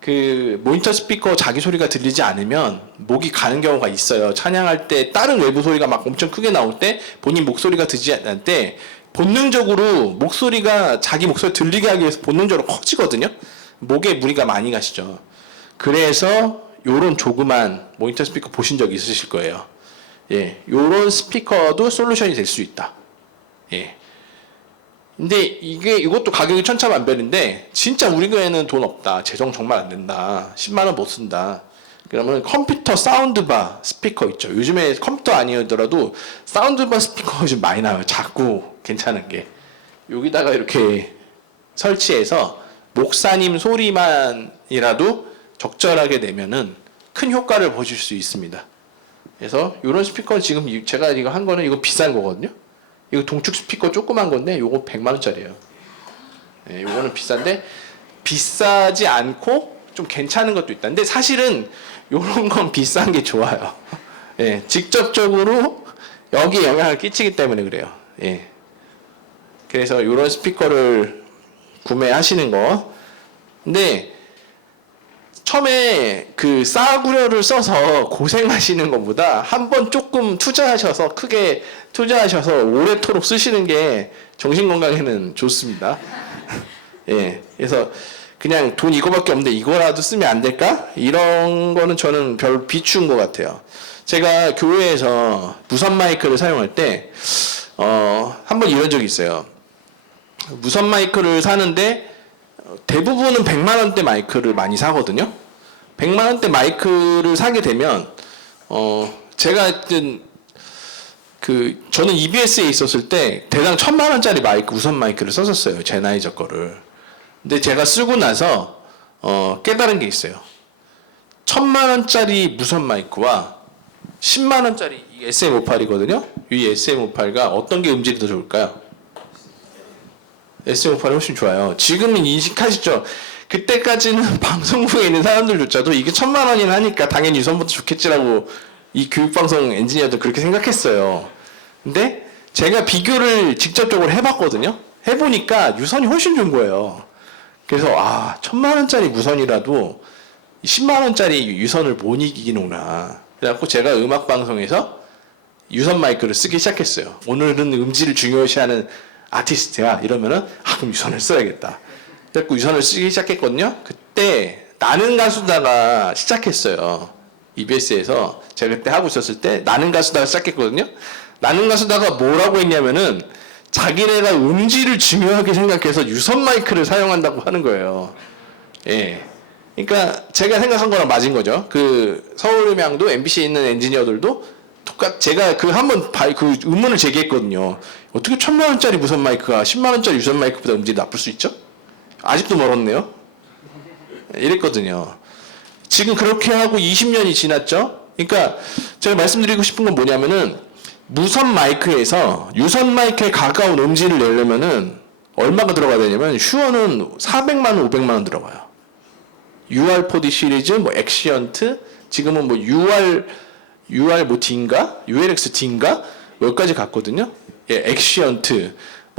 그 모니터 스피커 자기 소리가 들리지 않으면 목이 가는 경우가 있어요. 찬양할 때 다른 외부 소리가 막 엄청 크게 나올 때 본인 목소리가 들리지 않을 때 본능적으로 목소리가 자기 목소리 들리게 하기 위해서 본능적으로 커지거든요. 목에 무리가 많이 가시죠. 그래서 요런 조그만 모니터 스피커 보신 적 있으실 거예요. 요런 스피커도 솔루션이 될 수 있다. 근데 이것도 가격이 천차만별인데, 진짜 우리 교회는 돈 없다. 재정 정말 안 된다. 10만 원 못 쓴다. 그러면 컴퓨터 사운드바 스피커 있죠. 요즘에 컴퓨터 아니더라도 사운드바 스피커가 좀 많이 나와요. 작고 괜찮은 게. 여기다가 이렇게 설치해서 목사님 소리만이라도 적절하게 내면은 큰 효과를 보실 수 있습니다. 그래서 이런 스피커는 지금 제가 이거 한 거는 이거 비싼 거거든요. 이거 동축 스피커 조그만 건데 요거 100만 원짜리예요. 요거는 비싼데 비싸지 않고 좀 괜찮은 것도 있다. 근데 사실은 요런 건 비싼 게 좋아요. 직접적으로 여기에 영향을 끼치기 때문에 그래요. 그래서 요런 스피커를 구매하시는 거. 근데 처음에 그 싸구려를 써서 고생하시는 것보다 한번 조금 크게 투자하셔서 오래도록 쓰시는 게 정신건강에는 좋습니다. 그래서 그냥 돈 이거밖에 없는데 이거라도 쓰면 안 될까? 이런 거는 저는 별 비추인 것 같아요. 제가 교회에서 무선 마이크를 사용할 때 한번 이런 적이 있어요. 무선 마이크를 사는데 대부분은 100만 원대 마이크를 많이 사거든요. 100만 원대 마이크를 사게 되면 제가 하여튼 저는 EBS에 있었을 때 대당 1,000만 원짜리 마이크 무선 마이크를 썼었어요. 제나이저 거를. 근데 제가 쓰고 나서 깨달은 게 있어요. 1,000만 원짜리 무선 마이크와 10만 원짜리 SM58이거든요. 이 SM58가 어떤 게 음질이 더 좋을까요? SM58이 훨씬 좋아요. 지금은 인식하시죠? 그때까지는 방송국에 있는 사람들조차도 이게 1,000만 원이나 하니까 당연히 유선보다 좋겠지라고 이 교육방송 엔지니어도 그렇게 생각했어요. 근데 제가 비교를 직접적으로 해봤거든요. 해보니까 유선이 훨씬 좋은 거예요. 그래서 1,000만 원짜리 무선이라도 10만 원짜리 유선을 못 이기는구나. 그래갖고 제가 음악방송에서 유선 마이크를 쓰기 시작했어요. 오늘은 음질을 중요시하는 아티스트야 이러면은 그럼 유선을 써야겠다. 그래갖고 유선을 쓰기 시작했거든요. 그때 나는 가수다가 시작했어요. EBS에서 제가 그때 하고 있었을 때 나는 가수다가 시작했거든요. 나는 가수다가 뭐라고 했냐면은 자기네가 음질을 중요하게 생각해서 유선 마이크를 사용한다고 하는 거예요. 예. 그러니까 제가 생각한 거랑 맞은 거죠. 서울음향도 MBC에 있는 엔지니어들도 제가 한번 의문을 제기했거든요. 어떻게 1,000만 원짜리 무선 마이크가 10만 원짜리 유선 마이크보다 음질이 나쁠 수 있죠? 아직도 멀었네요. 이랬거든요. 지금 그렇게 하고 20년이 지났죠? 그러니까 제가 말씀드리고 싶은 건 뭐냐면은 무선 마이크에서 유선 마이크에 가까운 음질을 내려면은 얼마가 들어가야 되냐면 슈어는 400만 원, 500만 원 들어가요. UR4D 시리즈, 엑시언트, 지금은 UR D인가? ULX D인가? 여기까지 갔거든요. 예, 엑시언트,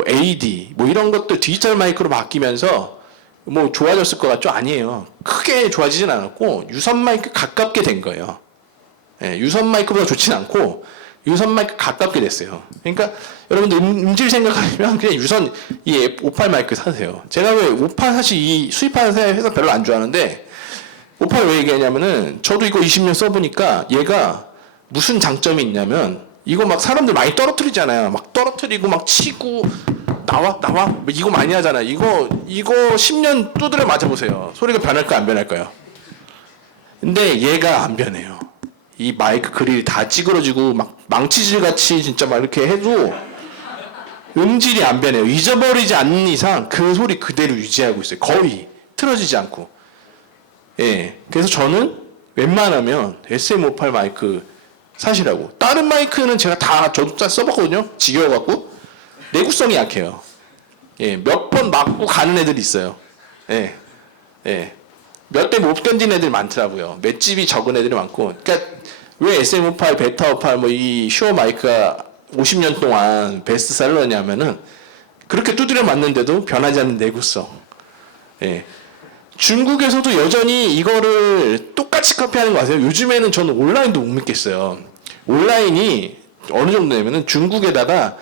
AD, 이런 것들 디지털 마이크로 바뀌면서 좋아졌을 것 같죠? 아니에요. 크게 좋아지진 않았고, 유선 마이크 가깝게 된 거예요. 예, 유선 마이크보다 좋진 않고, 유선 마이크 가깝게 됐어요. 그러니까, 여러분들 음질 생각하면 그냥 유선, 이 58 마이크 사세요. 제가 왜 58 사실 수입하는 회사 별로 안 좋아하는데, 58 왜 얘기하냐면은, 저도 이거 20년 써보니까 얘가 무슨 장점이 있냐면, 이거 막 사람들 많이 떨어뜨리잖아요. 막 떨어뜨리고 막 치고, 나와 이거 많이 하잖아요. 이거 10년 두드려 맞아보세요. 소리가 변할까 안 변할까요? 근데 얘가 안 변해요. 이 마이크 그릴이 다 찌그러지고 막 망치질 같이 진짜 막 이렇게 해도 음질이 안 변해요. 잊어버리지 않는 이상 그 소리 그대로 유지하고 있어요. 거의 틀어지지 않고. 예. 그래서 저는 웬만하면 SM58 마이크 사시라고. 다른 마이크는 저도 다 써봤거든요. 지겨워갖고. 내구성이 약해요. 예. 몇 번 맞고 가는 애들이 있어요. 예. 예. 몇 대 못 견딘 애들 많더라고요. 맷집이 적은 애들이 많고. 그러니까 왜 SM58, 베타58 이 슈어 마이크가 50년 동안 베스트셀러냐면은 그렇게 두드려 맞는데도 변하지 않는 내구성. 예. 중국에서도 여전히 이거를 똑같이 카피하는 거 아세요? 요즘에는 저는 온라인도 못 믿겠어요. 온라인이 어느 정도냐면은 중국에다가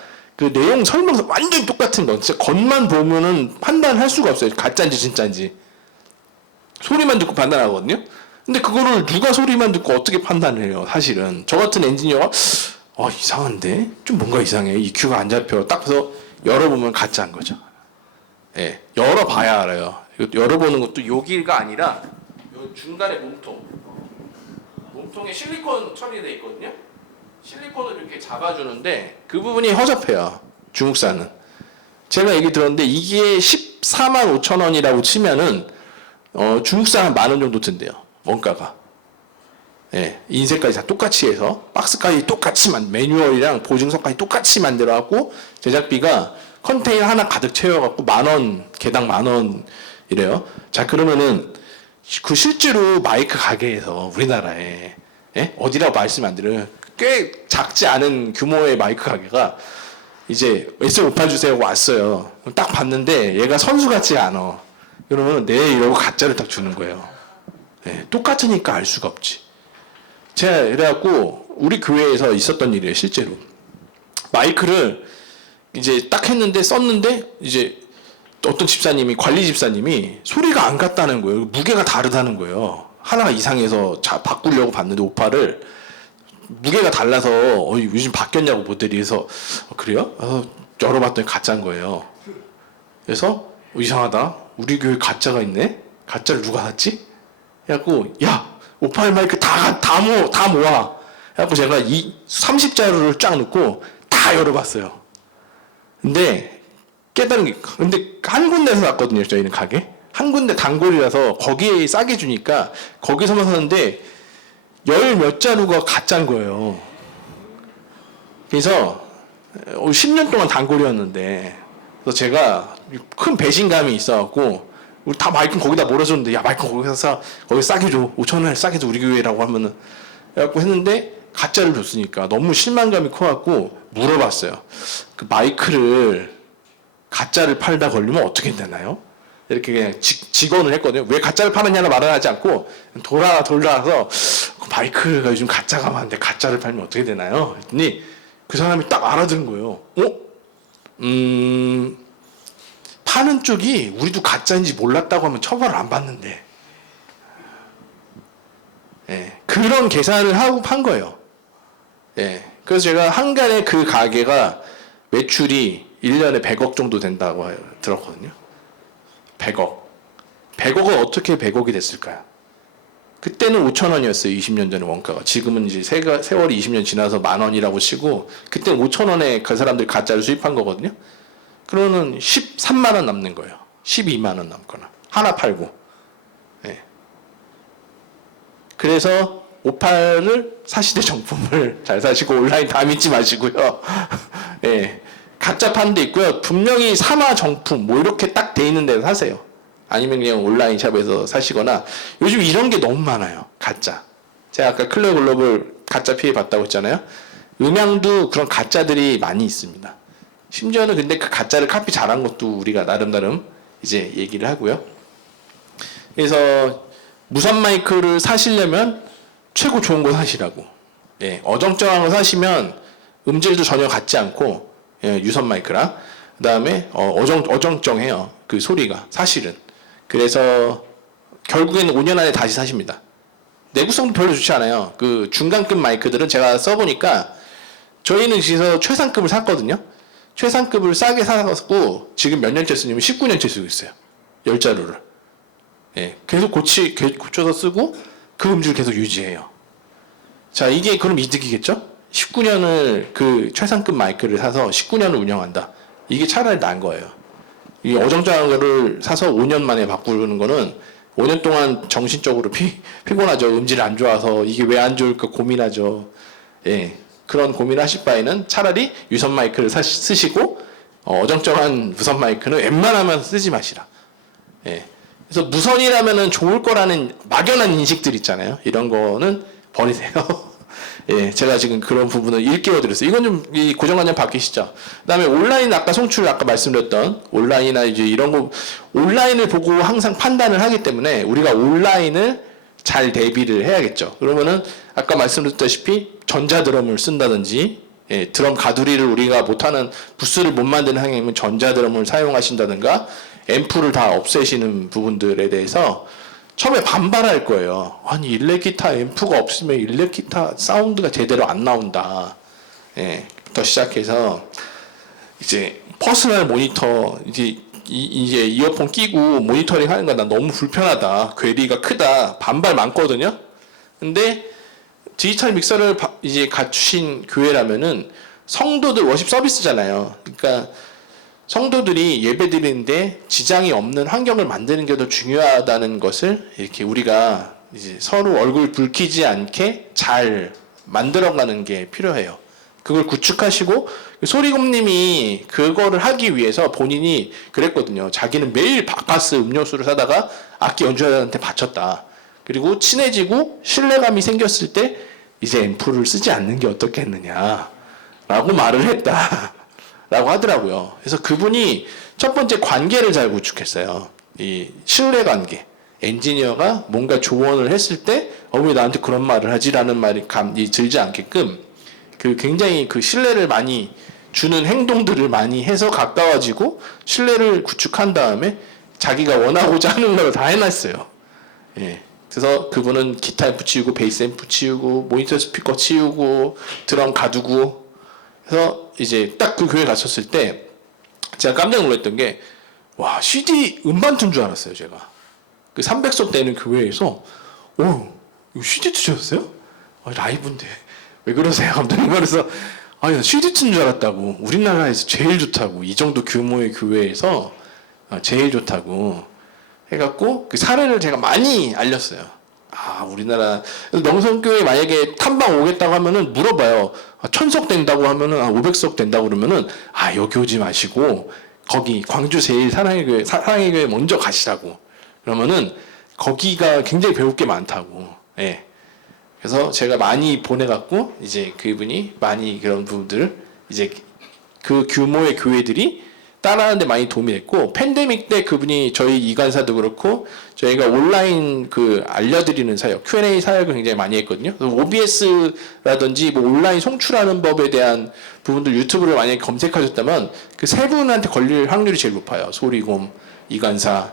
내용 설명서 완전히 똑같은 거. 진짜 겉만 보면은 판단할 수가 없어요. 가짜인지 진짜인지. 소리만 듣고 판단하거든요. 근데 그거를 누가 소리만 듣고 어떻게 판단을 해요? 사실은. 저 같은 엔지니어가 이상한데? 좀 뭔가 이상해. EQ가 안 잡혀. 딱 봐서 열어보면 가짜인 거죠. 예. 열어봐야 알아요. 열어보는 것도 여기가 아니라 요 중간에 몸통에 실리콘 처리되어 있거든요. 실리콘을 이렇게 잡아주는데 그 부분이 허접해요. 중국산은. 제가 얘기 들었는데 이게 14만 5천 원이라고 치면은 중국산 한 10,000원 정도 든대요. 원가가. 예, 인쇄까지 다 똑같이 해서 박스까지 똑같이 매뉴얼이랑 보증서까지 똑같이 만들어갖고 제작비가 컨테이너 하나 가득 채워갖고 10,000원, 개당 10,000원 이래요. 자, 그러면은 실제로 마이크 가게에서 우리나라에 어디라고 말씀 안 드려요. 꽤 작지 않은 규모의 마이크 가게가 이제 SM58 주세요 하고 왔어요. 딱 봤는데 얘가 선수 같지 않아. 그러면 네 이러고 가짜를 딱 주는 거예요. 똑같으니까 알 수가 없지. 제가 이래갖고 우리 교회에서 있었던 일이에요. 실제로 마이크를 이제 딱 했는데 썼는데 이제 어떤 집사님이 관리 집사님이 소리가 안 같다는 거예요. 무게가 다르다는 거예요. 하나가 이상해서 바꾸려고 봤는데 오파를 무게가 달라서 요즘 바뀌었냐고 모델이. 해서 그래요? 열어봤더니 가짜인 거예요. 그래서 이상하다. 우리 교회 가짜가 있네. 가짜를 누가 샀지? 그래갖고 야 58 마이크 다 모아. 그래갖고 제가 이 30자루를 쫙 넣고 다 열어봤어요. 근데 깨달은 게, 근데 한 군데서 샀거든요. 저희는 가게. 한 군데 단골이라서 거기에 싸게 주니까 거기서만 사는데 열 몇 자루가 가짜인 거예요. 그래서 10년 동안 단골이었는데, 그래서 제가 큰 배신감이 있어갖고 우리 다 마이크 거기다 몰아줬는데, 야 마이크 거기서 사, 거기 싸게 줘, 5,000원에 싸게 줘 우리 교회라고 하면은, 그래갖고 했는데 가짜를 줬으니까 너무 실망감이 커갖고 물어봤어요. 그 마이크를 가짜를 팔다 걸리면 어떻게 되나요? 이렇게 그냥 직언을 했거든요. 왜 가짜를 파느냐는 말을 하지 않고 돌아서 그 마이크가 요즘 가짜가 많은데 가짜를 팔면 어떻게 되나요? 했더니 그 사람이 딱 알아들은 거예요. 파는 쪽이 우리도 가짜인지 몰랐다고 하면 처벌을 안 받는데. 예, 그런 계산을 하고 판 거예요. 예, 그래서 제가 한간에 그 가게가 매출이 1년에 100억 정도 된다고 들었거든요. 100억. 100억은 어떻게 100억이 됐을까요? 그때는 5,000원이었어요. 20년 전에 원가가. 지금은 이제 세월이 20년 지나서 10,000원이라고 치고, 그때는 5,000원에 그 사람들이 가짜를 수입한 거거든요. 그러면 13만 원 남는 거예요. 12만 원 남거나. 하나 팔고. 예. 그래서 58을 사시대 정품을 잘 사시고 온라인 다 믿지 마시고요. 예. 가짜 파는 데 있고요. 분명히 사마 정품 뭐 이렇게 딱 돼 있는 데서 사세요. 아니면 그냥 온라인 샵에서 사시거나. 요즘 이런 게 너무 많아요. 가짜. 제가 아까 클레어 글로벌 가짜 피해 봤다고 했잖아요. 음향도 그런 가짜들이 많이 있습니다. 심지어는 근데 그 가짜를 카피 잘한 것도 우리가 나름 이제 얘기를 하고요. 그래서 무선 마이크를 사시려면 최고 좋은 거 사시라고. 예, 어정쩡한 거 사시면 음질도 전혀 같지 않고, 예, 유선 마이크랑 그 다음에 어정쩡해요. 그 소리가 사실은. 그래서 결국에는 5년 안에 다시 사십니다. 내구성도 별로 좋지 않아요. 그 중간급 마이크들은 제가 써보니까 저희는 그래서 최상급을 샀거든요. 최상급을 싸게 사갖고 지금 몇 년째 쓰냐면 19년째 쓰고 있어요. 10자루를. 예, 계속 고쳐서 쓰고 그 음질 계속 유지해요. 자, 이게 그럼 이득이겠죠? 19년을 그 최상급 마이크를 사서 19년을 운영한다. 이게 차라리 나은 거예요. 이 어정쩡한 거를 사서 5년 만에 바꾸는 거는 5년 동안 정신적으로 피곤하죠. 음질이 안 좋아서 이게 왜 안 좋을까 고민하죠. 예, 그런 고민하실 바에는 차라리 유선 마이크를 쓰시고 어정쩡한 무선 마이크는 웬만하면 쓰지 마시라. 예, 그래서 무선이라면은 좋을 거라는 막연한 인식들 있잖아요. 이런 거는 버리세요. 예, 제가 지금 그런 부분을 일깨워드렸어요. 이건 좀 이 고정관념 바뀌시죠. 그다음에 온라인 아까 송출 아까 말씀드렸던 온라인이나 이제 이런 거 온라인을 보고 항상 판단을 하기 때문에 우리가 온라인을 잘 대비를 해야겠죠. 그러면은 아까 말씀드렸다시피 전자드럼을 쓴다든지, 예, 드럼 가두리를 우리가 못하는 부스를 못 만드는 환경이면 전자드럼을 사용하신다든가 앰프를 다 없애시는 부분들에 대해서 처음에 반발할 거예요. 아니 일렉기타 앰프가 없으면 일렉기타 사운드가 제대로 안 나온다. 예, 부터 시작해서 이제 퍼스널 모니터 이제 이어폰 끼고 모니터링 하는 거 난 너무 불편하다. 괴리가 크다. 반발 많거든요. 근데 디지털 믹서를 이제 갖추신 교회라면은 성도들 워십 서비스잖아요. 그러니까 성도들이 예배 드리는데 지장이 없는 환경을 만드는 게 더 중요하다는 것을 이렇게 우리가 이제 서로 얼굴 붉히지 않게 잘 만들어가는 게 필요해요. 그걸 구축하시고 소리곰님이 그거를 하기 위해서 본인이 그랬거든요. 자기는 매일 바카스 음료수를 사다가 악기 연주자한테 바쳤다. 그리고 친해지고 신뢰감이 생겼을 때 이제 앰프를 쓰지 않는 게 어떻겠느냐라고 말을 했다. 라고 하더라고요. 그래서 그분이 첫 번째 관계를 잘 구축했어요. 이 신뢰관계. 엔지니어가 뭔가 조언을 했을 때, 왜 나한테 그런 말을 하지라는 말이 감이 들지 않게끔, 그 굉장히 그 신뢰를 많이 주는 행동들을 많이 해서 가까워지고, 신뢰를 구축한 다음에 자기가 원하고자 하는 걸 다 해놨어요. 예. 그래서 그분은 기타 앰프 치우고, 베이스 앰프 치우고, 모니터 스피커 치우고, 드럼 가두고, 그래서 이제 딱 그 교회 갔었을 때 제가 깜짝 놀랐던 게, 와, CD 음반 튼 줄 알았어요. 제가 그 300석 되는 교회에서 이거 CD 트셨어요? 라이브인데 왜 그러세요? 아무튼 그래서 아니 스위디트인 줄 알았다고. 우리나라에서 제일 좋다고. 이 정도 규모의 교회에서 제일 좋다고 해갖고 그 사례를 제가 많이 알렸어요. 아 우리나라 명성교회 만약에 탐방 오겠다고 하면은 물어봐요. 1000석 된다고 하면은 500석 된다고 그러면은 여기 오지 마시고 거기 광주 제일 사랑의 교회 먼저 가시라고. 그러면은 거기가 굉장히 배울 게 많다고. 예. 그래서 제가 많이 보내갖고 이제 그분이 많이 그런 부분들 이제 그 규모의 교회들이 따라하는데 많이 도움이 됐고, 팬데믹 때 그분이 저희 이관사도 그렇고 저희가 온라인 그 알려드리는 사역, Q&A 사역을 굉장히 많이 했거든요. OBS라든지 뭐 온라인 송출하는 법에 대한 부분들 유튜브를 만약에 검색하셨다면 그 세 분한테 걸릴 확률이 제일 높아요. 소리곰, 이관사,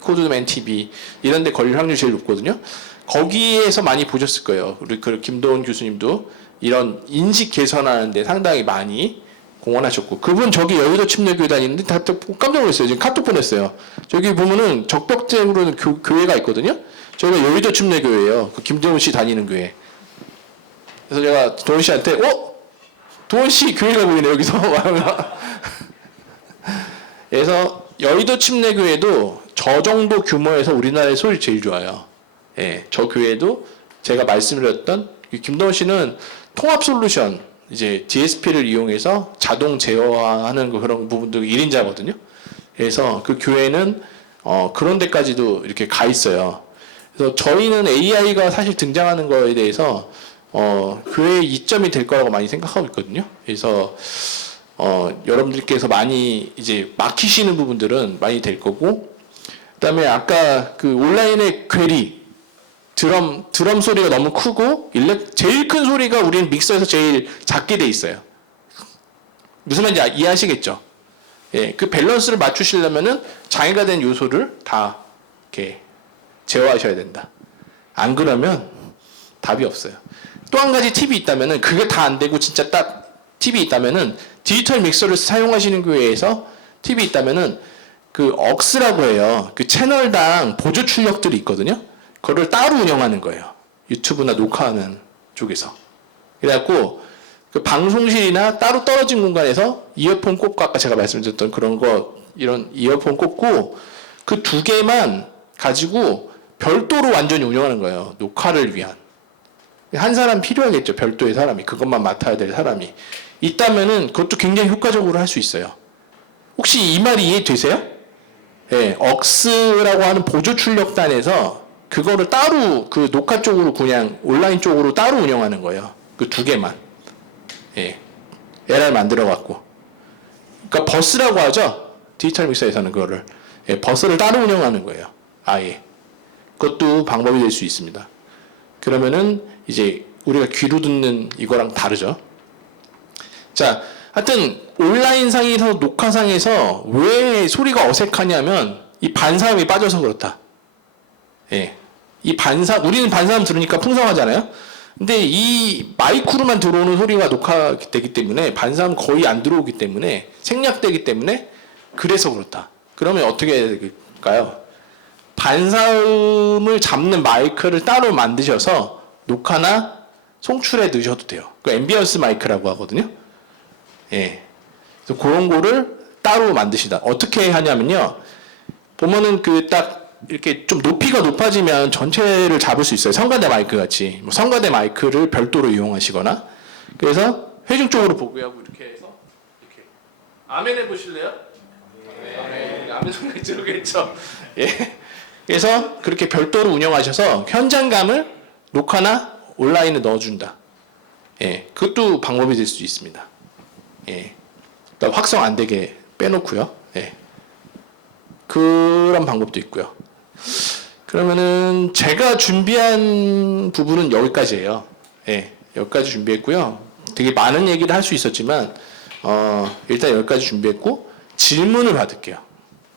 코드맨 TV 이런 데 걸릴 확률이 제일 높거든요. 거기에서 많이 보셨을 거예요. 우리 그 김도훈 교수님도 이런 인식 개선하는데 상당히 많이 공헌하셨고, 그분 저기 여의도 침례교회 다니는데 다 깜짝 놀랐어요. 지금 카톡 보냈어요. 저기 보면은 적벽제로는 교회가 있거든요. 저희가 여의도 침례교회예요. 그 김도훈 씨 다니는 교회. 그래서 제가 도훈 씨한테 도훈 씨 교회가 보이네 여기서. 그래서 여의도 침례교회도 저 정도 규모에서 우리나라의 소리 제일 좋아요. 예, 저 교회도 제가 말씀드렸던 김도훈 씨는 통합 솔루션 이제 DSP를 이용해서 자동 제어하는 그런 부분도 1인자거든요. 그래서 그 교회는 그런 데까지도 이렇게 가 있어요. 그래서 저희는 AI가 사실 등장하는 거에 대해서 교회의 이점이 될 거라고 많이 생각하고 있거든요. 그래서 여러분들께서 많이 이제 막히시는 부분들은 많이 될 거고, 그다음에 아까 그 온라인의 괴리 드럼 소리가 너무 크고 제일 큰 소리가 우리는 믹서에서 제일 작게 돼 있어요. 무슨 말인지 이해하시겠죠? 예, 그 밸런스를 맞추시려면은 장애가 된 요소를 다 이렇게 제어하셔야 된다. 안 그러면 답이 없어요. 또 한 가지 팁이 있다면은 그게 다 안 되고 진짜 딱 팁이 있다면은 디지털 믹서를 사용하시는 교회에서 팁이 있다면은 그 억스라고 해요. 그 채널당 보조 출력들이 있거든요. 그거를 따로 운영하는 거예요. 유튜브나 녹화하는 쪽에서. 그래갖고 그 방송실이나 따로 떨어진 공간에서 이어폰 꽂고 아까 제가 말씀드렸던 그런 이런 이어폰 꽂고 그 두 개만 가지고 별도로 완전히 운영하는 거예요. 녹화를 위한. 한 사람 필요하겠죠. 별도의 사람이. 그것만 맡아야 될 사람이. 있다면은 그것도 굉장히 효과적으로 할 수 있어요. 혹시 이 말이 이해되세요? 예, 억스라고 하는 보조 출력단에서 그거를 따로 그 녹화 쪽으로 그냥 온라인 쪽으로 따로 운영하는 거예요. 그 두 개만. 예. LR 만들어 갖고. 그러니까 버스라고 하죠. 디지털 믹서에서는 그거를. 예, 버스를 따로 운영하는 거예요. 아예. 그것도 방법이 될 수 있습니다. 그러면은 이제 우리가 귀로 듣는 이거랑 다르죠. 자, 하여튼 온라인상에서 녹화상에서 왜 소리가 어색하냐면 이 반사음이 빠져서 그렇다. 예. 우리는 반사음 들으니까 풍성하잖아요? 근데 이 마이크로만 들어오는 소리가 녹화되기 때문에 반사음 거의 안 들어오기 때문에 생략되기 때문에 그래서 그렇다. 그러면 어떻게 해야 될까요? 반사음을 잡는 마이크를 따로 만드셔서 녹화나 송출에 넣으셔도 돼요. 그 앰비언스 마이크라고 하거든요. 예. 그래서 그런 거를 따로 만드시다. 어떻게 하냐면요. 보면은 이렇게 좀 높이가 높아지면 전체를 잡을 수 있어요. 성가대 마이크 같이. 뭐 성가대 마이크를 별도로 이용하시거나. 그래서 회중 쪽으로 보고하고 이렇게 해서 이렇게. 아멘 해보실래요? 아멘. 아멘 소리 들으겠죠. 예. 그래서 그렇게 별도로 운영하셔서 현장감을 녹화나 온라인에 넣어준다. 예. 그것도 방법이 될 수 있습니다. 예. 그러니까 확성 안 되게 빼놓고요. 예. 그런 방법도 있고요. 그러면은 제가 준비한 부분은 여기까지예요. 예, 여기까지 준비했고요. 되게 많은 얘기를 할 수 있었지만 일단 여기까지 준비했고 질문을 받을게요.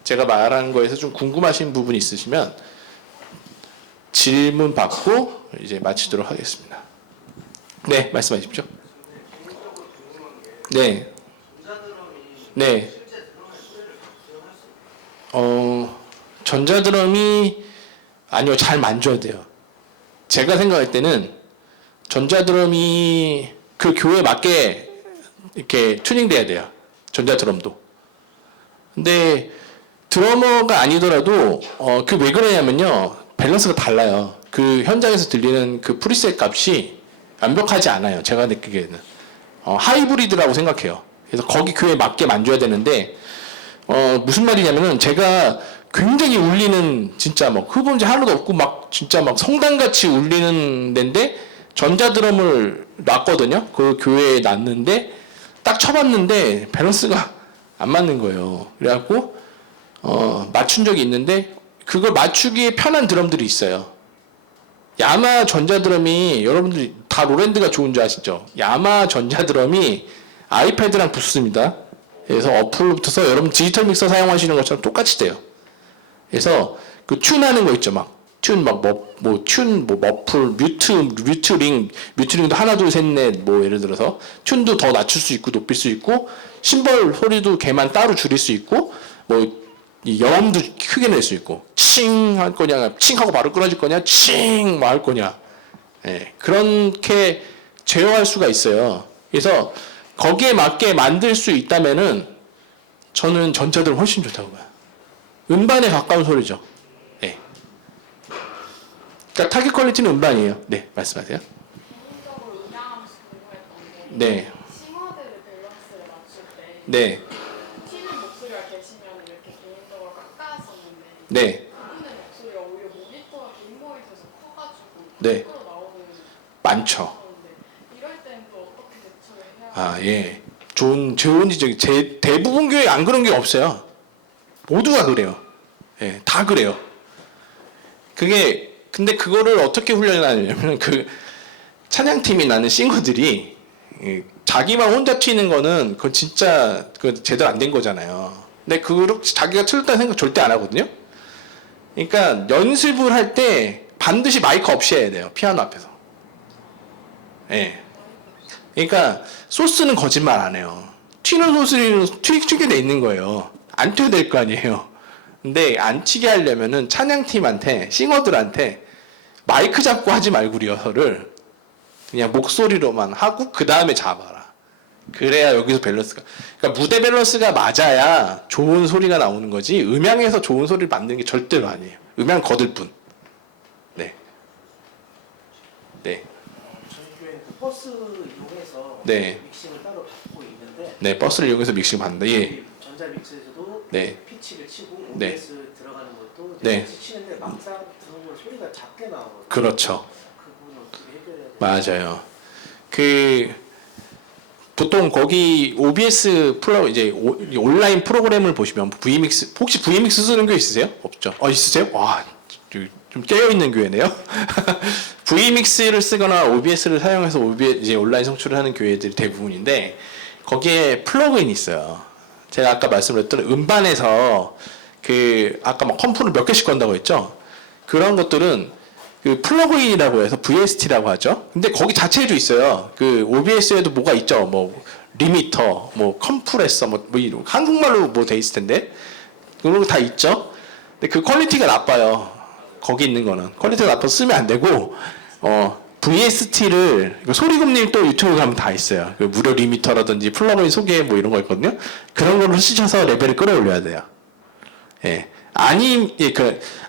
제가 말하는 거에서 좀 궁금하신 부분이 있으시면 질문 받고 이제 마치도록 하겠습니다. 네, 말씀하십시오. 네. 네. 전자드럼이 아니요, 잘 만져야 돼요. 제가 생각할 때는 전자드럼이 그 교회에 맞게 이렇게 튜닝돼야 돼요. 전자드럼도. 근데 드러머가 아니더라도 그 왜 그러냐면요. 밸런스가 달라요. 그 현장에서 들리는 그 프리셋 값이 완벽하지 않아요. 제가 느끼기에는. 하이브리드라고 생각해요. 그래서 거기 교회에 맞게 만져야 되는데 무슨 말이냐면은 제가 굉장히 울리는 진짜 막 흡음재 하나도 없고 막 진짜 막 성당같이 울리는 데인데 전자드럼을 놨거든요. 그 교회에 놨는데 딱 쳐봤는데 밸런스가 안 맞는 거예요. 그래갖고 맞춘 적이 있는데 그걸 맞추기에 편한 드럼들이 있어요. 야마 전자드럼이 여러분들이 다 로랜드가 좋은 줄 아시죠? 야마 전자드럼이 아이패드랑 붙습니다. 그래서 어플로 붙어서 여러분 디지털 믹서 사용하시는 것처럼 똑같이 돼요. 그래서 그 튠하는 거 있죠, 막 튠 막 머플 뮤트링도 하나 둘 셋 넷 뭐 예를 들어서 튠도 더 낮출 수 있고 높일 수 있고 심벌 소리도 걔만 따로 줄일 수 있고 뭐 이 여음도 크게 낼 수 있고 칭 할 거냐 칭 하고 바로 끊어질 거냐 칭 뭐 할 거냐 그렇게 제어할 수가 있어요. 그래서 거기에 맞게 만들 수 있다면은 저는 전자드럼 훨씬 좋다고 봐요. 음반에 가까운 소리죠. 네. 그러니까 타깃 퀄리티는 음반이에요. 네, 말씀하세요. 개인적으로 음향하면서 궁금했던 게 네, 싱어들을 밸런스를 맞출 때 네, 튀는 목소리가 계시면 이렇게 개인적으로 깎아왔었는데 네, 그분의 목소리가 오히려 모니터가 개인 모니터에서 커가지고 네. 밖으로 나오는 많죠. 건데 이럴 때는 또 어떻게 대처를 해야 아, 예. 좋은 지적이 대부분 교회 안 그런 게 없어요. 모두가 그래요. 예, 다 그래요. 근데 그거를 어떻게 훈련을 하냐면 그 찬양팀이 나는 싱어들이 자기만 혼자 튀는 거는 그건 진짜 그 제대로 안 된 거잖아요. 근데 그렇게 자기가 틀렸다는 생각 절대 안 하거든요. 그러니까 연습을 할 때 반드시 마이크 없이 해야 돼요. 피아노 앞에서. 예. 그러니까 소스는 거짓말 안 해요. 튀는 소스는 튀게 돼 있는 거예요. 안 튀어야 될 거 아니에요. 근데 안 튀게 하려면은 찬양팀한테 싱어들한테 마이크 잡고 하지 말고 리허설을 그냥 목소리로만 하고 그 다음에 잡아라. 그래야 여기서 밸런스가 그러니까 무대 밸런스가 맞아야 좋은 소리가 나오는 거지 음향에서 좋은 소리를 만드는 게 절대로 아니에요. 음향 거들 뿐. 네. 네. 저희 교회는 그 버스 이용해서 네. 믹싱을 따로 받고 있는데 네, 버스를 이용해서 믹싱 받는다. 예. 전자 믹스에서도 네. 피치를 치고 네. OBS 들어가는 것도 네. 피치 치는데 막상 들어보면 소리가 작게 나오거든요. 그렇죠. 그 부분은 어떻게 해결해야 돼요? 맞아요. 그 보통 거기 OBS 플러 이제 온라인 프로그램을 보시면 VMix 혹시 VMix 쓰는 교회 있으세요? 없죠. 있으세요? 와, 좀 깨어 있는 교회네요. VMix를 쓰거나 OBS를 사용해서 이제 온라인 송출을 하는 교회들이 대부분인데 거기에 플러그인이 있어요. 제가 아까 말씀드렸던 음반에서 그 아까 막 컴프를 몇 개씩 건다고 했죠. 그런 것들은 그 플러그인이라고 해서 VST라고 하죠. 근데 거기 자체에도 있어요. 그 OBS에도 뭐가 있죠. 뭐 리미터, 뭐 컴프레서, 뭐 이런 한국말로 뭐 돼 있을 텐데 그런 거 다 있죠. 근데 그 퀄리티가 나빠요. 거기 있는 거는 퀄리티가 나빠서 쓰면 안 되고 VST를 소리금님 또 유튜브 가면 다 있어요. 그 무료 리미터라든지 플러그인 소개 뭐 이런 거 있거든요. 그런 걸로 쓰셔서 레벨을 끌어올려야 돼요. 예. 아니면은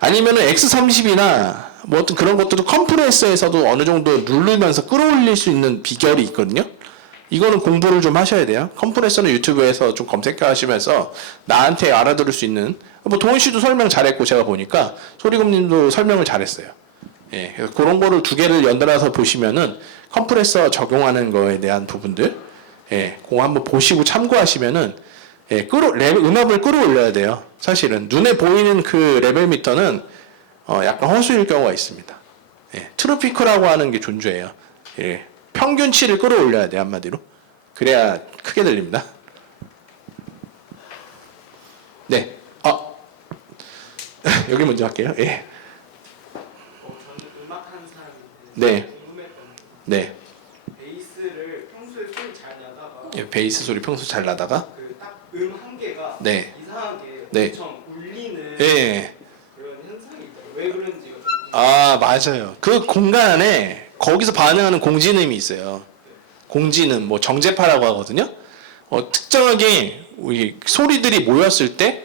X30이나 뭐 어떤 그런 것들도 컴프레서에서도 어느 정도 누르면서 끌어올릴 수 있는 비결이 있거든요. 이거는 공부를 좀 하셔야 돼요. 컴프레서는 유튜브에서 좀 검색해 하시면서 나한테 알아들을 수 있는 뭐 동훈 씨도 설명 잘했고 제가 보니까 소리금님도 설명을 잘했어요. 예, 그래서 그런 거를 두 개를 연달아서 보시면은 컴프레서 적용하는 거에 대한 부분들, 그거 한번 보시고 참고하시면은 음압을 끌어올려야 돼요. 사실은 눈에 보이는 그 레벨 미터는 약간 허수일 경우가 있습니다. 트루피크라고 하는 게 존재해요. 평균치를 끌어올려야 돼요, 한마디로. 그래야 크게 들립니다. 네. 여기 먼저 할게요. 예. 저는 음악하는 사람인데 네. 궁금했던 게 네. 베이스를 평소에 소리 잘 내다가 베이스 소리 평소 잘 나다가. 그 딱 음 한 개가 네. 이상하게 네. 엄청 울리는 예. 그런 현상이 있더라고요. 왜 그런지가 좀 맞아요. 그 공간 안에 거기서 반응하는 공진음이 있어요. 공진음, 뭐 정제파라고 하거든요. 특정하게 우리 소리들이 모였을 때,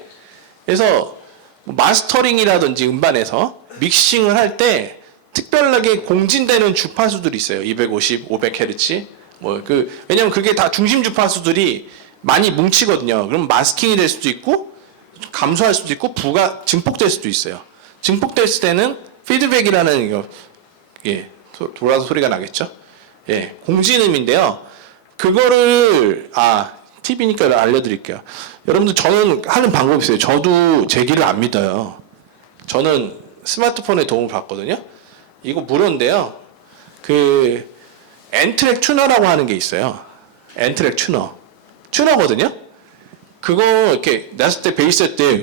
그래서 마스터링이라든지 음반에서 믹싱을 할 때 특별하게 공진되는 주파수들이 있어요. 250, 500Hz. 왜냐면 그게 다 중심 주파수들이 많이 뭉치거든요. 그럼 마스킹이 될 수도 있고, 감소할 수도 있고, 증폭될 수도 있어요. 증폭됐을 때는 피드백이라는 이거, 예, 돌아서 소리가 나겠죠? 예, 공진음인데요. 그거를, 팁이니까 알려드릴게요. 여러분들, 저는 하는 방법이 있어요. 저도 제 귀를 안 믿어요. 저는 스마트폰의 도움을 받거든요. 이거 무료인데요. 엔트랙 튜너라고 하는 게 있어요. 엔트랙 튜너거든요. 그거 이렇게 놨을 때 베이스 할 때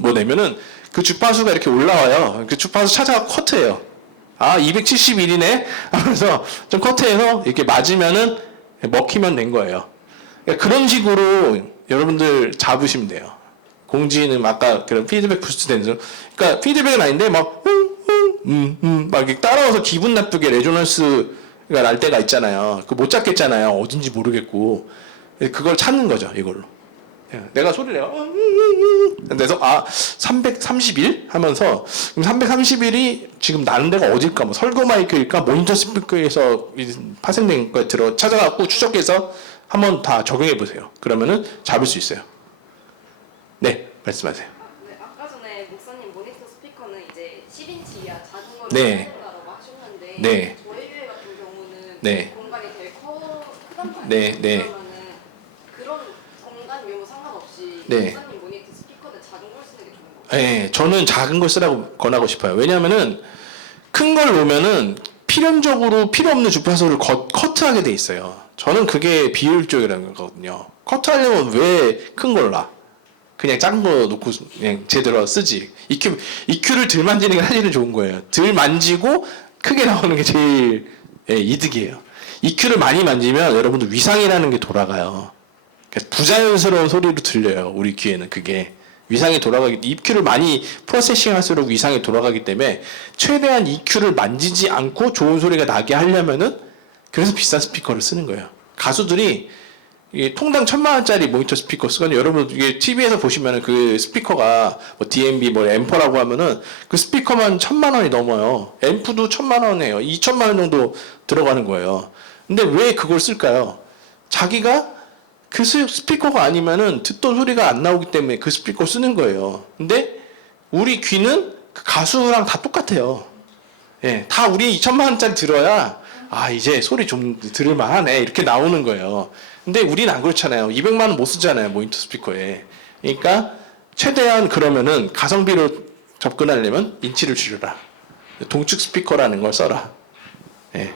뭐 내면은 그 주파수가 이렇게 올라와요. 그 주파수 찾아가 커트해요. 271이네 하면서 좀 커트해서 이렇게 맞으면은 먹히면 된 거예요. 그러니까 그런 식으로 여러분들 잡으시면 돼요. 공지는 아까 그런 피드백 부스트 되는 거. 그러니까 피드백은 아닌데 막 이렇게 따라와서 기분 나쁘게 레조넌스가 날 때가 있잖아요. 그 못 잡겠잖아요. 어딘지 모르겠고. 그걸 찾는 거죠, 이걸로. 내가 소리를 그래서 331 하면서 331이 지금 나는 데가 어딜까? 뭐 설교 마이크일까? 모니터 스피커에서 파생된 거 찾아갖고 추적해서 한번 다 적용해 보세요. 그러면은 잡을 수 있어요. 네, 말씀하세요. 네, 아까 전에 목사님 모니터 스피커는 이제 10인치 이하 작은 거를 네. 사용한다고 하셨는데 네. 저희 교회 같은 경우는 네. 공간이 되게 크단 말이에요. 네, 네. 그러면은 그런 공간 유무 상관없이 네. 목사님 모니터 스피커는 작은 걸 쓰는 게 좋은 거예요. 네, 저는 작은 걸 쓰라고 권하고 싶어요. 왜냐하면은 큰 걸 놓으면은 필연적으로 필요 없는 주파수를 커트하게 돼 있어요. 저는 그게 비효율적이라는 거거든요. 커트하려면 왜 큰 걸 놔? 그냥 작은 거 놓고 그냥 제대로 쓰지. EQ를 덜 만지는 게 사실은 좋은 거예요. 덜 만지고 크게 나오는 게 제일 이득이에요. EQ를 많이 만지면 여러분들 위상이라는 게 돌아가요. 그러니까 부자연스러운 소리로 들려요. 우리 귀에는 그게. 위상이 EQ를 많이 프로세싱 할수록 위상이 돌아가기 때문에 최대한 EQ를 만지지 않고 좋은 소리가 나게 하려면은 그래서 비싼 스피커를 쓰는 거예요. 가수들이 이게 통당 1,000만 원짜리 모니터 스피커 쓰거든요. 여러분 이게 TV에서 보시면은 그 스피커가 뭐 DMB 뭐 앰퍼라고 하면은 그 스피커만 1,000만 원이 넘어요. 앰프도 1,000만 원이에요. 2,000만 원 정도 들어가는 거예요. 근데 왜 그걸 쓸까요? 자기가 그 스피커가 아니면은 듣던 소리가 안 나오기 때문에 그 스피커 쓰는 거예요. 근데 우리 귀는 그 가수랑 다 똑같아요. 예, 다 우리 2,000만 원짜리 들어야 이제 소리 좀 들을만 하네 이렇게 나오는 거예요. 근데 우리는 안 그렇잖아요. 200만 원 못 쓰잖아요, 모니터 스피커에. 그러니까 최대한 그러면은 가성비로 접근하려면 인치를 줄여라. 동축 스피커라는 걸 써라. 예.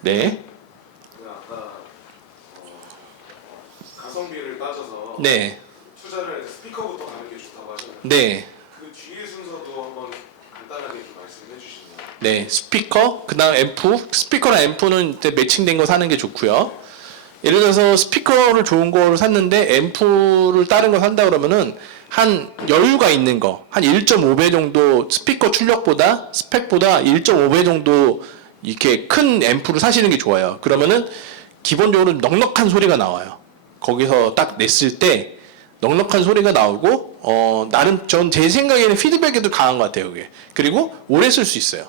네. 아까 가성비를 따져서 네. 투자를 해서 스피커부터 가는 게 좋다고 하셨는데 네. 그 뒤에 순서도 한번 간단하게 좀 말씀해 주시면. 네. 스피커, 그다음 앰프. 스피커랑 앰프는 이제 매칭된 거 사는 게 좋고요. 예를 들어서 스피커를 좋은 거를 샀는데 앰프를 다른 거 산다 그러면은 한 여유가 있는 거, 한 1.5배 정도 스피커 출력보다 스펙보다 1.5배 정도 이렇게 큰 앰프를 사시는 게 좋아요. 그러면은 기본적으로 넉넉한 소리가 나와요. 거기서 딱 냈을 때 넉넉한 소리가 나오고 나름 전 제 생각에는 피드백에도 강한 것 같아요. 그게. 그리고 오래 쓸 수 있어요.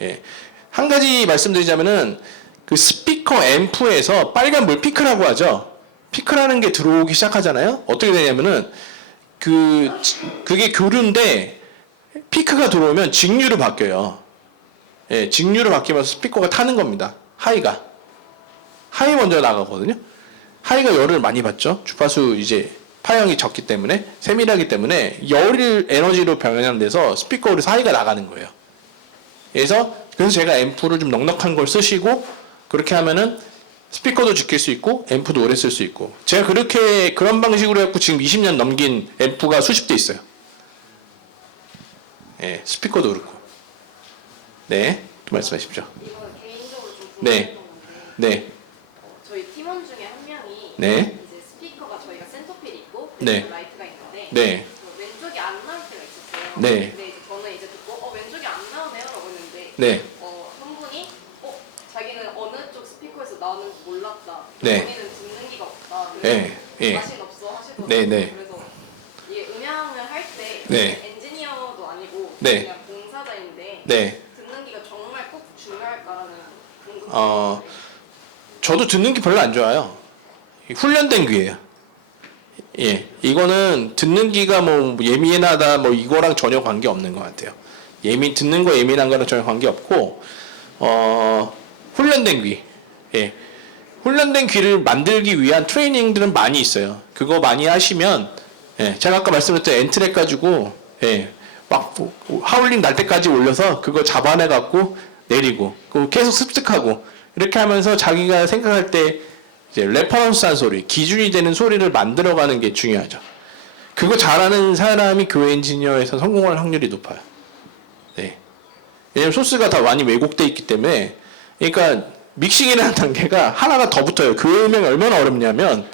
예. 한 가지 말씀드리자면은 그 스피커 앰프에서 빨간불 피크라고 하죠. 피크라는 게 들어오기 시작하잖아요. 어떻게 되냐면은 그게 교류인데 피크가 들어오면 직류로 바뀌어요. 예, 직류로 바뀌면서 스피커가 타는 겁니다. 하이가 먼저 나가거든요. 하이가 열을 많이 받죠. 주파수 이제 파형이 적기 때문에 세밀하기 때문에 열 에너지로 변환돼서 스피커에서 하이가 나가는 거예요. 그래서 제가 앰프를 좀 넉넉한 걸 쓰시고 그렇게 하면은 스피커도 지킬 수 있고 앰프도 오래 쓸 수 있고 제가 그런 방식으로 해갖고 지금 20년 넘긴 앰프가 수십 대 있어요. 예, 스피커도 그렇고. 네, 또 말씀하십시오. 이건 개인적으로 좀 네. 궁금했던 건데 네, 저희 팀원 중에 한 명이 네. 이제 스피커가 저희가 센터필이 있고 네. 라이트가 있는데 네. 왼쪽이 안 나올 때가 있었어요. 네. 근데 이제 저는 이제 듣고 왼쪽이 네. 한 분이 자기는 어느 쪽 스피커에서 나오는지 몰랐다. 네. 본인은 듣는 기가 없다. 네. 예. 자신 없어 하시더라고요. 네, 네. 그래서 이게 음향을 할 때 네. 엔지니어도 아니고 네. 그냥 봉사자인데 네. 듣는 기가 정말 꼭 중요할까라는 궁금증이 어, 있는데 저도 듣는 게 별로 안 좋아요. 훈련된 귀예요. 예, 이거는 듣는 귀가 뭐 예민하다 뭐 이거랑 전혀 관계 없는 것 같아요. 듣는 거 예민한 거랑 전혀 관계 없고 훈련된 귀. 예, 훈련된 귀를 만들기 위한 트레이닝들은 많이 있어요. 그거 많이 하시면 예, 제가 아까 말씀드렸던 엔트랙 가지고 예, 막 하울링 날 때까지 올려서 그거 잡아내 갖고 내리고 그거 계속 습득하고 이렇게 하면서 자기가 생각할 때 이제 레퍼런스한 소리, 기준이 되는 소리를 만들어가는 게 중요하죠. 그거 잘하는 사람이 교회 엔지니어에서 성공할 확률이 높아요. 네. 왜냐면 소스가 다 많이 왜곡돼 있기 때문에, 그러니까 믹싱이라는 단계가 하나가 더 붙어요. 교회 음향이 얼마나 어렵냐면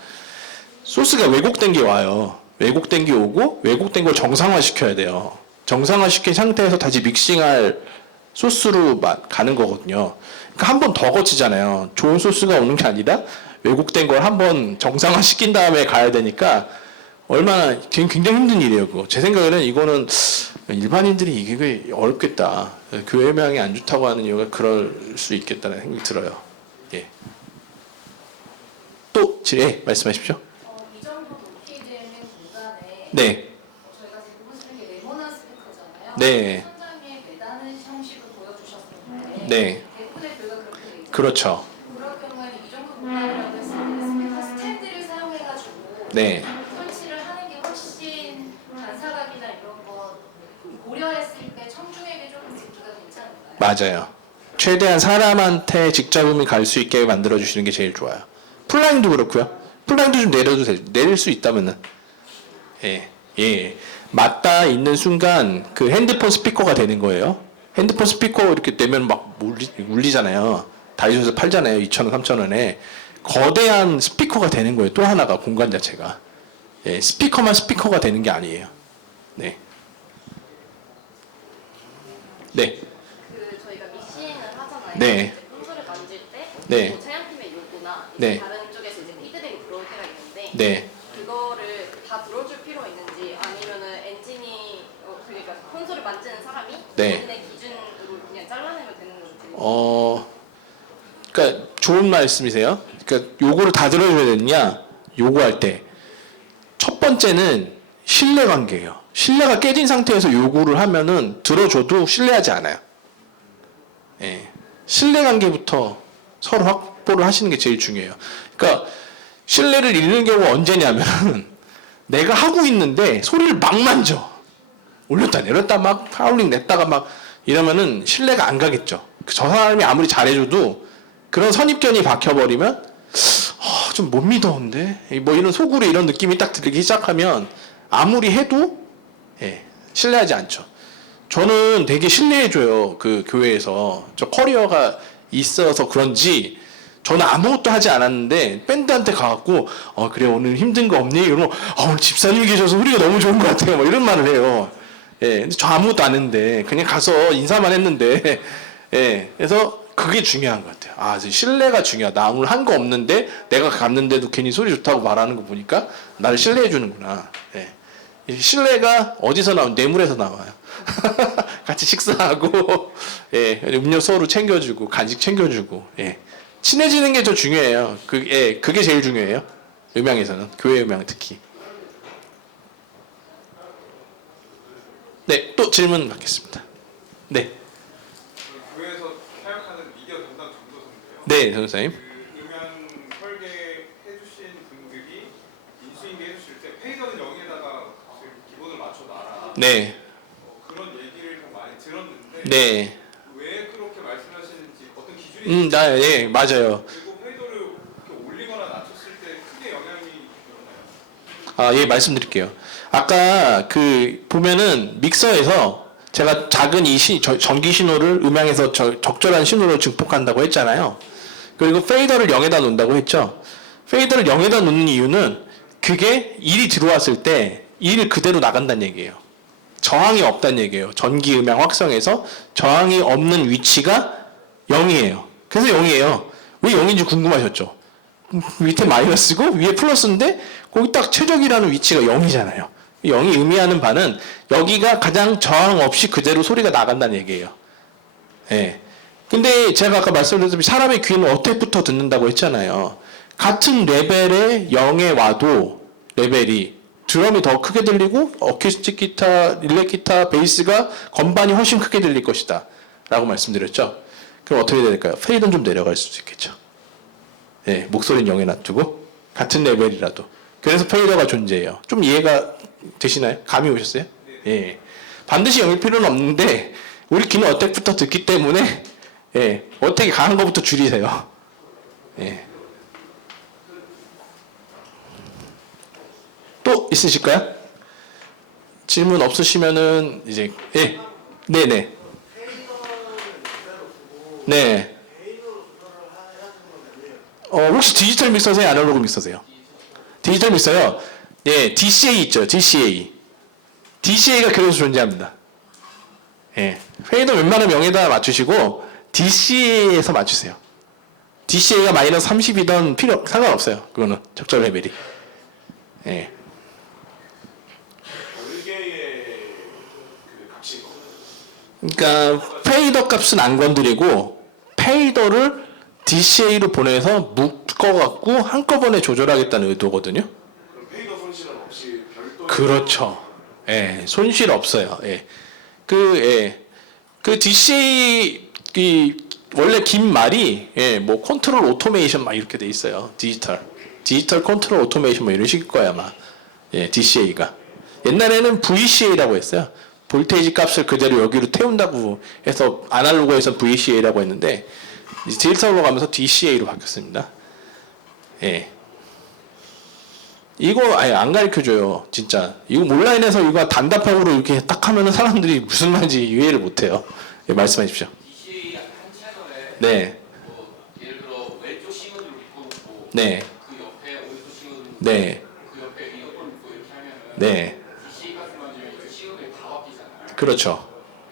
소스가 왜곡된 게 와요. 왜곡된 게 오고 왜곡된 걸 정상화 시켜야 돼요. 정상화 시킨 상태에서 다시 믹싱할 소스로 가는 거거든요. 그러니까 한 번 더 거치잖아요. 좋은 소스가 오는 게 아니라 왜곡된 걸 한 번 정상화 시킨 다음에 가야 되니까 얼마나 굉장히 힘든 일이에요. 그거. 제 생각에는 이거는 일반인들이 이게 어렵겠다. 교회 음향이 안 좋다고 하는 이유가 그럴 수 있겠다는 생각이 들어요. 예. 또 말씀하십시오. 이 정도 높이되는 공간에 네. 저희가 지금 보시는 게 네모난 스피커잖아요. 네. 천장에 매다는 형식을 보여주셨었는데 네. 대부분의 교회가 그렇게 돼 있죠. 그렇죠. 그럴 경우에는 이 정도 공간이라고 했을 때 스피커 스탠드를 사용해가지고 네. 설치를 하는 게 훨씬 반사각이나 이런 거 고려했을 때 청중에게 좀 듣기가 괜찮을까요? 맞아요. 최대한 사람한테 직접음이 갈 수 있게 만들어 주시는 게 제일 좋아요. 플라잉도 그렇고요. 플라잉도 좀 내려도 되죠. 내릴 수 있다면은. 예. 예. 맞닿아 있는 순간 그 핸드폰 스피커가 되는 거예요. 핸드폰 스피커 이렇게 내면 막 울리잖아요. 다이소에서 팔잖아요. 2,000원, 3,000원에. 거대한 스피커가 되는 거예요. 또 하나가 공간 자체가. 예. 스피커만 스피커가 되는 게 아니에요. 네. 네. 저희가 믹싱을 하잖아요. 네. 콘솔을 만질 때 네. 뭐 차량팀의 요구나 네. 다른 쪽에서 이제 피드백이 들어올 때가 있는데 네. 그거를 다 들어줄 필요가 있는지 아니면은 그러니까 콘솔을 만지는 사람이 네. 본인의 기준으로 그냥 잘라내면 되는 건지. 그러니까 좋은 말씀이세요. 그러니까 요거를 다 들어줘야 되느냐? 요구할 때 첫 번째는 신뢰 관계예요. 신뢰가 깨진 상태에서 요구를 하면은 들어줘도 신뢰하지 않아요. 예. 신뢰 관계부터 서로 확보를 하시는 게 제일 중요해요. 그러니까 신뢰를 잃는 경우가 언제냐면은 내가 하고 있는데 소리를 막 만져. 올렸다 내렸다 막 파울링 냈다가 막 이러면은 신뢰가 안 가겠죠. 저 사람이 아무리 잘해줘도 그런 선입견이 박혀버리면 좀 못 믿어온데 뭐 이런 속으로 이런 느낌이 딱 들기 시작하면 아무리 해도 예, 신뢰하지 않죠. 저는 되게 신뢰해줘요. 그 교회에서 저 커리어가 있어서 그런지 저는 아무것도 하지 않았는데 밴드한테 가갖고 그래 오늘 힘든 거 없니? 이러면 오늘 집사님이 계셔서 소리가 너무 좋은 것 같아요. 뭐 이런 말을 해요. 예, 근데 저 아무것도 안 했는데 그냥 가서 인사만 했는데 예, 그래서 그게 중요한 것 같아요. 신뢰가 중요하다. 오늘 한 거 없는데 내가 갔는데도 괜히 소리 좋다고 말하는 거 보니까 나를 신뢰해 주는구나. 예. 이 신뢰가 어디서 나온? 뇌물에서 나와요. 같이 식사하고 예, 음료 서로 챙겨주고 간식 챙겨주고 예. 친해지는 게 더 중요해요. 그게 제일 중요해요. 음향에서는 교회 음향 특히. 네, 또 질문 받겠습니다. 네, 교회에서 사역하는 미디어 담당 전도사인데요. 네, 전도사님. 그 음향 설계해 주신 분들이 인수인계 해주실 때 페이더는 0에다가 기본을 맞춰놔라. 네, 그런 얘기를 좀 많이 들었는데 네. 왜 그렇게 말씀하시는지 어떤 기준이 예, 맞아요. 그리고 페이더를 이렇게 올리거나 낮췄을 때 크게 영향이 있나요? 예, 말씀드릴게요. 아까 보면은 믹서에서 제가 작은 전기 신호를 음향에서 적절한 신호로 증폭한다고 했잖아요. 그리고 페이더를 0에다 놓는다고 했죠. 페이더를 0에다 놓는 이유는 그게 일이 들어왔을 때 일 그대로 나간다는 얘기예요. 저항이 없다는 얘기예요. 전기 음향 확성에서 저항이 없는 위치가 0이에요. 그래서 0이에요. 왜 0인지 궁금하셨죠? 밑에 마이너스고 위에 플러스인데 거기 딱 최적이라는 위치가 0이잖아요. 0이 의미하는 바는 여기가 가장 저항 없이 그대로 소리가 나간다는 얘기예요. 예. 근데 제가 아까 말씀드렸듯이 사람의 귀는 어택부터 듣는다고 했잖아요. 같은 레벨의 0에 와도 레벨이 드럼이 더 크게 들리고 어쿠스틱 기타, 일렉 기타, 베이스가 건반이 훨씬 크게 들릴 것이다 라고 말씀드렸죠. 그럼 어떻게 될까요? 페이드는 좀 내려갈 수도 있겠죠. 예, 목소리는 0에 놔두고 같은 레벨이라도. 그래서 페이더가 존재해요. 좀 이해가 되시나요? 감이 오셨어요? 예. 반드시 0일 필요는 없는데 우리 귀는 어택부터 듣기 때문에 예, 어택이 강한 것부터 줄이세요. 예. 또 있으실까요? 질문 없으시면은 이제 예, 네네, 네. 혹시 디지털 믹서세요? 아날로그 믹서세요? 디지털 믹서요? 예, DCA 있죠, DCA. DCA가 그래서 존재합니다. 예, 페이더 웬만하면 0에다 맞추시고 DCA에서 맞추세요. DCA가 마이너스 30이던 필요 상관없어요. 그거는 적절 레벨이. 예. 별개의 그 값인 거예요. 그러니까 페이더 값은 안 건드리고 페이더를 DCA로 보내서 묶어갖고 한꺼번에 조절하겠다는 의도거든요. 그럼 페이더 손실은 없이 별도의 그렇죠. 예, 손실 없어요. 예. 그 DCA 원래 긴 말이 뭐 컨트롤 오토메이션 막 이렇게 돼 있어요. 디지털 컨트롤 오토메이션 뭐 이런 식일 거야 아마. 예, DCA가 옛날에는 VCA라고 했어요. 볼테이지 값을 그대로 여기로 태운다고 해서 아날로그에서 VCA라고 했는데 이제 디지털로 가면서 DCA로 바뀌었습니다. 예. 이거 아예 안 가르쳐줘요, 진짜. 이거 온라인에서 이거 단답형으로 이렇게 딱 하면은 사람들이 무슨 말인지 이해를 못해요. 예, 말씀해 주십시오. DCA 한 채널에 네, 뭐 예를 들어 왼쪽 싱어를 묶어놓고 네, 그 옆에 오른쪽 싱어를 묶고 네, 그 옆에 이어폰 묶고 이렇게 하면은 네, DCA 같은 경우는 그 싱어들이 다 바뀌잖아요. 그렇죠.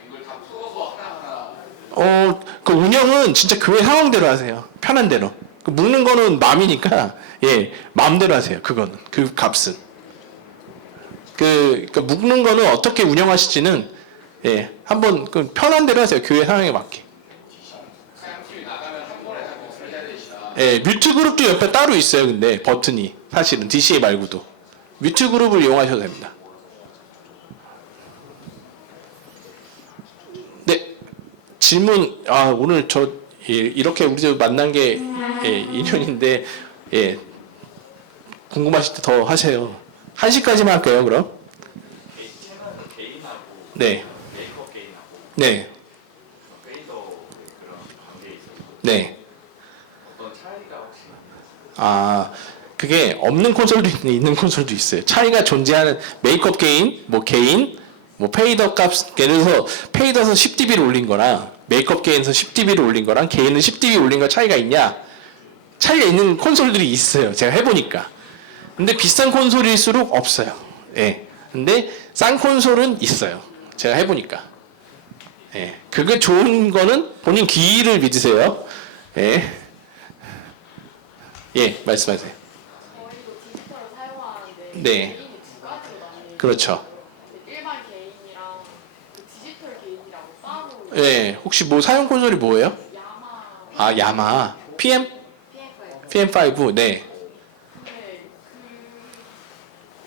이걸 다 풀어서 하나하나 그 운영은 진짜 교회 상황대로 하세요. 편한 대로. 그 묶는 거는 마음이니까, 예, 마음대로 하세요. 그거는. 그 값은. 그 묶는 거는 어떻게 운영하실지는, 예, 한번 그 편한 대로 하세요. 교회 상황에 맞게. 사양팀이 나가면 한 번에 다 몫을 해야 되시나. 예, 뮤트 그룹도 옆에 따로 있어요. 근데 버튼이. 사실은 DCA 말고도. 뮤트 그룹을 이용하셔도 됩니다. 네. 질문, 오늘 이렇게 우리도 만난 게, 예, 인연인데, 예, 궁금하실 때 더 하세요. 1시까지만 할까요, 그럼? 개인하고 네. 메이크업 개인하고 네. 페이더의 그런 관계에 있어서 네. 어떤 차이가 혹시 있나요? 그게 없는 콘솔도 있는 콘솔도 있어요. 차이가 존재하는 메이크업 게인, 뭐 페이더 값, 예를 들어서 페이더에서 10dB를 올린 거랑 메이크업 게인에서 10dB를 올린 거랑 게인은 10dB 올린 거 차이가 있냐? 차이가 있는 콘솔들이 있어요. 제가 해보니까. 근데 비싼 콘솔일수록 없어요. 예. 근데 싼 콘솔은 있어요. 제가 해보니까. 예. 그게 좋은 거는 본인 귀를 믿으세요. 예. 예, 말씀하세요. 저희도 디지털을 사용하는데 네. 개인이 두 가지로 나뉘어요. 그렇죠. 일반 개인이랑 그 디지털 개인이라고 따로 예, 혹시 뭐 사용 콘솔이 뭐예요? 야마 야마. PM? PF PM5. 네. 근데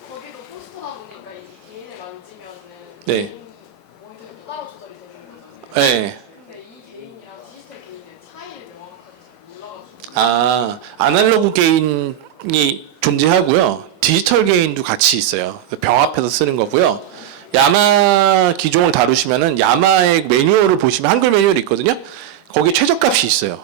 거기도 포스터다 보니까 이 개인을 만지면은 네. 개인 모니터가 또 따로 조절이 되는 거잖아요. 예. 근데 이 개인이랑 디지털 개인의 차이를 명확하게 잘 몰라가지고 아날로그 게인이 존재하고요. 디지털 게인도 같이 있어요. 병합해서 쓰는 거고요. 야마 기종을 다루시면은 야마의 매뉴얼을 보시면 한글 매뉴얼이 있거든요. 거기 최저값이 있어요.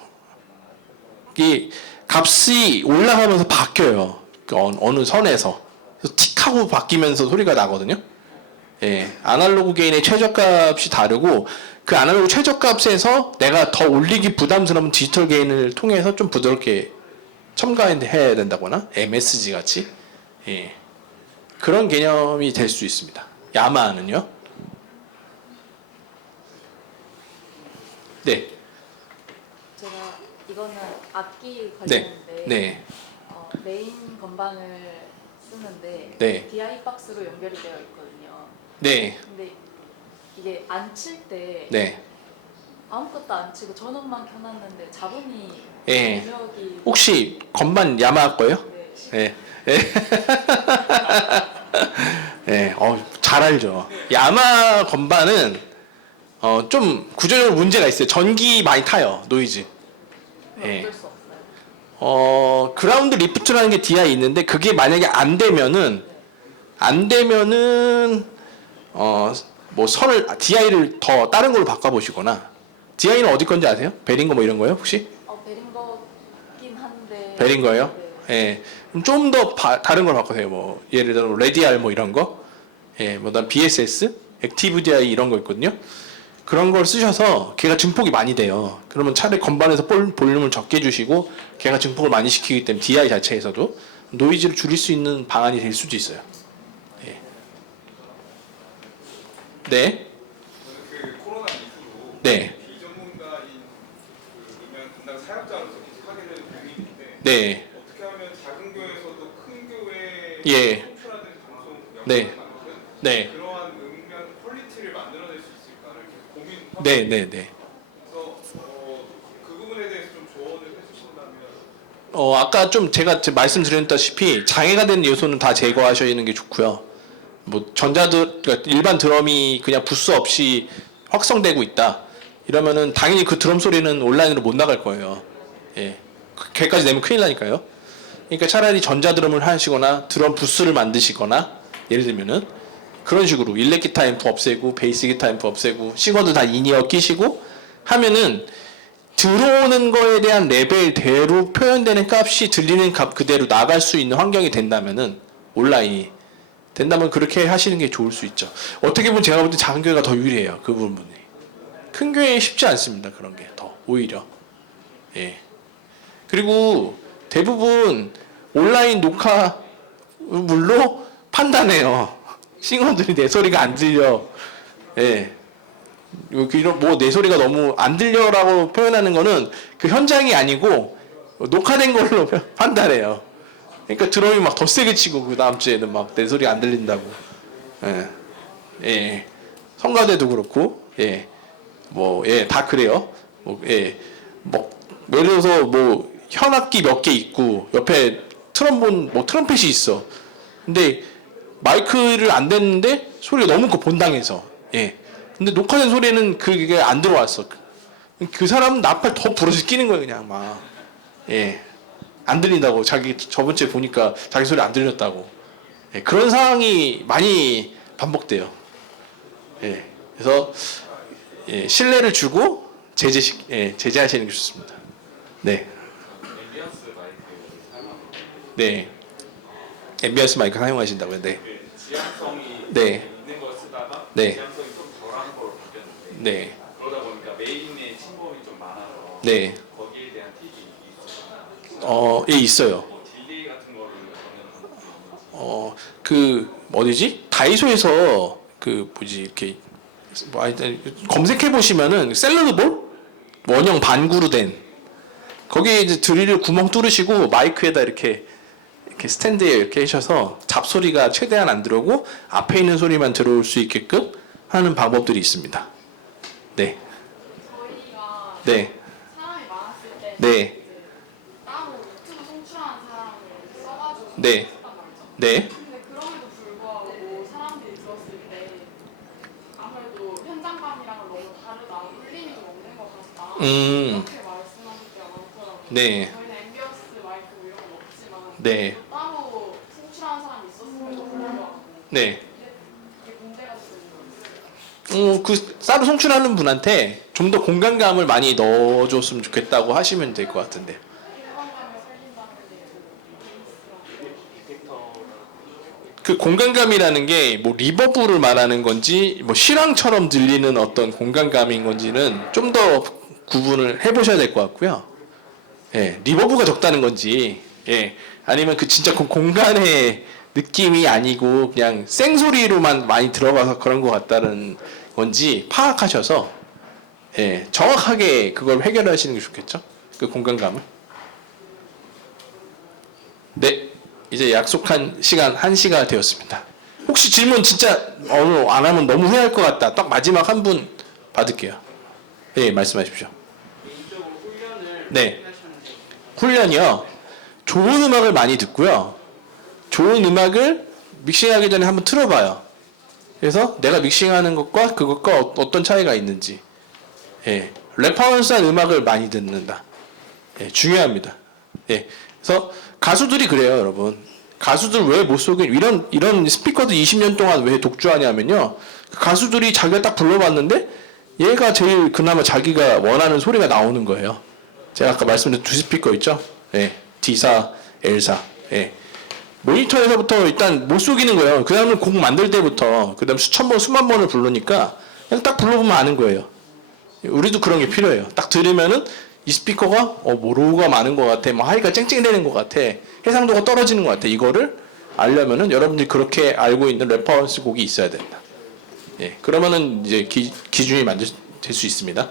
이 값이 올라가면서 바뀌어요. 그 어느 선에서. 그래서 틱하고 바뀌면서 소리가 나거든요. 예, 아날로그 게인의 최저값이 다르고 그 아날로그 최저값에서 내가 더 올리기 부담스러운 디지털 게인을 통해서 좀 부드럽게 첨가해야 된다거나 MSG 같이, 예, 그런 개념이 될 수 있습니다. 야마는요. 네. 제가 이거는 악기 네. 관련인데 네. 메인 건반을 쓰는데 네. DI 박스로 연결이 되어 있거든요. 네. 근데 이게 안 칠 때 네. 아무것도 안 치고 전원만 켜놨는데 잡음이 예. 능력이 혹시 건반 야마하 거예요? 네. 예. 예. 예. 잘 알죠. 야마 건반은 좀 구조적으로 문제가 있어요. 전기 많이 타요. 노이즈. 예. 어쩔 수 없어요. 그라운드 리프트라는 게 DI 있는데 그게 만약에 안 되면은 뭐 선을 DI를 더 다른 걸로 바꿔 보시거나 DI는 어디 건지 아세요? 베링거 뭐 이런 거요? 혹시? 베링거긴 한데 베링거예요? 네. 예. 좀 더 다른 걸 바꾸세요. 뭐 예를 들어 레디알 뭐 이런 거. 예. 뭐난 BSS, 액티브 DI 이런 거 있거든요. 그런 걸 쓰셔서 걔가 증폭이 많이 돼요. 그러면 차라리 건반에서 볼륨을 적게 주시고 걔가 증폭을 많이 시키기 때문에 DI 자체에서도 노이즈를 줄일 수 있는 방안이 될 수도 있어요. 예. 네. 저는 그 코로나 이후로 네. 비전문가인 그 음향 담당 사역자로서 계속 하게 되는 고민인데 네. 어떻게 하면 작은 교회에서도 큰 교회에 예. 송출하는 방송 네. 영상을 만든 네. 그러한 음향 퀄리티를 만들어낼 수 있을까를 계속 고민하고 네, 네, 네. 그래서 그 부분에 대해서 좀 조언을 해주신다면 아까 좀 제가 말씀드렸다시피 장애가 되는 요소는 다 제거하시는 게 좋고요. 뭐 그러니까 일반 드럼이 그냥 부스 없이 확성되고 있다. 이러면은 당연히 그 드럼 소리는 온라인으로 못 나갈 거예요. 예. 걔까지 내면 큰일 나니까요. 그러니까 차라리 전자 드럼을 하시거나 드럼 부스를 만드시거나 예를 들면은 그런 식으로 일렉 기타 앰프 없애고 베이스 기타 앰프 없애고 싱어도 다 인이어 끼시고 하면은 들어오는 거에 대한 레벨대로 표현되는 값이 들리는 값 그대로 나갈 수 있는 환경이 된다면은 온라인이 된다면 그렇게 하시는 게 좋을 수 있죠. 어떻게 보면 제가 볼 때 작은 교회가 더 유리해요. 그 부분이. 큰 교회에 쉽지 않습니다. 그런 게 더 오히려. 예. 그리고 대부분 온라인 녹화물로 판단해요. 싱어들이 내 소리가 안 들려. 예. 뭐 내 소리가 너무 안 들려라고 표현하는 거는 그 현장이 아니고 녹화된 걸로 판단해요. 그러니까 드럼이 막 더 세게 치고 그 다음 주에는 막 내 소리 안 들린다고. 예. 예. 성가대도 그렇고, 예. 뭐, 예, 다 그래요. 뭐, 예. 뭐, 예를 들어서 뭐, 현악기 몇 개 있고, 옆에 트럼본, 뭐, 트럼펫이 있어. 근데 마이크를 안 댔는데 소리가 너무 커, 본당에서. 예. 근데 녹화된 소리는 그게 안 들어왔어. 그 사람은 나팔 더 부러져 끼는 거예요, 그냥 막. 예. 안 들린다고. 자기 저번 주에 보니까 자기 소리 안 들렸다고. 예. 그런 상황이 많이 반복돼요. 예. 그래서 예. 신뢰를 주고 제재하시는 게 좋습니다. 네. 앰비언스 마이크 사용하고 네. 앰비언스 마이크 사용하신다고요? 네. 지향성이 네. 있는 걸 쓰다가 네. 지향성이 좀 덜한 걸로 바뀌었는데 네. 그러다 보니까 메인에 침범이 좀 많아서 네. 거기에 대한 팁이 있어요. 예, 있어요. 뭐 딜레이 같은 거를 하면 그 어디지? 다이소에서 그 뭐지 이렇게 뭐 하여튼 검색해 보시면은 샐러드 볼 원형 반구로 된 거기에 이제 드릴을 구멍 뚫으시고 마이크에다 이렇게 스탠드에 이렇게 하셔서 잡소리가 최대한 안 들어오고 앞에 있는 소리만 들어올 수 있게끔 하는 방법들이 있습니다. 네. 저희가 네. 사람이 많았을 때 네. 따로 유튜브 송출하는 사람을 써가지고 네. 했단 말이죠. 네. 근데 그럼에도 불구하고 사람들이 들었을 때 아무래도 현장감이랑은 너무 다르다, 울림이 좀 없는 것 같다 이렇게 말씀하실 때가 많더라고요. 네. 저희는 앰비언스 마이크 뭐 이런 건 없지만 네. 또 따로 송출하는 사람이 있었음에도 불구하고 네. 이게 문제가 되는 거예요. 그 따로 송출하는 분한테 좀 더 공간감을 많이 넣어줬으면 좋겠다고 하시면 될 것 같은데. 공간감을 살린다는 게 베이스라고. 그 공간감이라는 게 뭐 리버브를 말하는 건지 뭐 실황처럼 들리는 어떤 공간감인 건지는 좀 더 구분을 해보셔야 될 것 같고요. 예, 리버브가 적다는 건지, 예, 아니면 그 진짜 그 공간의 느낌이 아니고 그냥 생소리로만 많이 들어가서 그런 것 같다는 건지 파악하셔서 예, 정확하게 그걸 해결하시는 게 좋겠죠? 그 공간감을. 네, 이제 약속한 시간 1시가 되었습니다. 혹시 질문 진짜 오늘 안 하면 너무 후회할 것 같다. 딱 마지막 한 분 받을게요. 예, 말씀하십시오. 개인적으로 훈련을 네. 하셨는데 훈련이요. 좋은 음악을 많이 듣고요. 좋은 음악을 믹싱하기 전에 한번 틀어봐요. 그래서 내가 믹싱하는 것과 그것과 어떤 차이가 있는지. 예, 레퍼런스한 음악을 많이 듣는다. 예, 중요합니다. 예, 그래서 가수들이 그래요, 여러분. 가수들 왜 못 속인 이런 스피커들 20년 동안 왜 독주하냐면요. 가수들이 자기가 딱 불러봤는데 얘가 제일 그나마 자기가 원하는 소리가 나오는 거예요. 제가 아까 말씀드린 두 스피커 있죠? 예, D사, L사. 예. 모니터에서부터 일단 못 속이는 거예요. 그 다음에 곡 만들 때부터, 그 다음 수천 번, 수만 번을 부르니까 그냥 딱 불러보면 아는 거예요. 우리도 그런 게 필요해요. 딱 들으면은 이 스피커가 모로우가 많은 것 같아, 뭐 하이가 쨍쨍대는 것 같아, 해상도가 떨어지는 것 같아. 이거를 알려면은 여러분들이 그렇게 알고 있는 레퍼런스 곡이 있어야 된다. 예, 그러면은 이제 기준이 될 수 있습니다.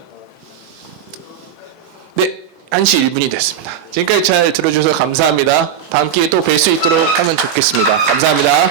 네, 1시 1분이 됐습니다. 지금까지 잘 들어주셔서 감사합니다. 다음 기회에 또 뵐 수 있도록 하면 좋겠습니다. 감사합니다.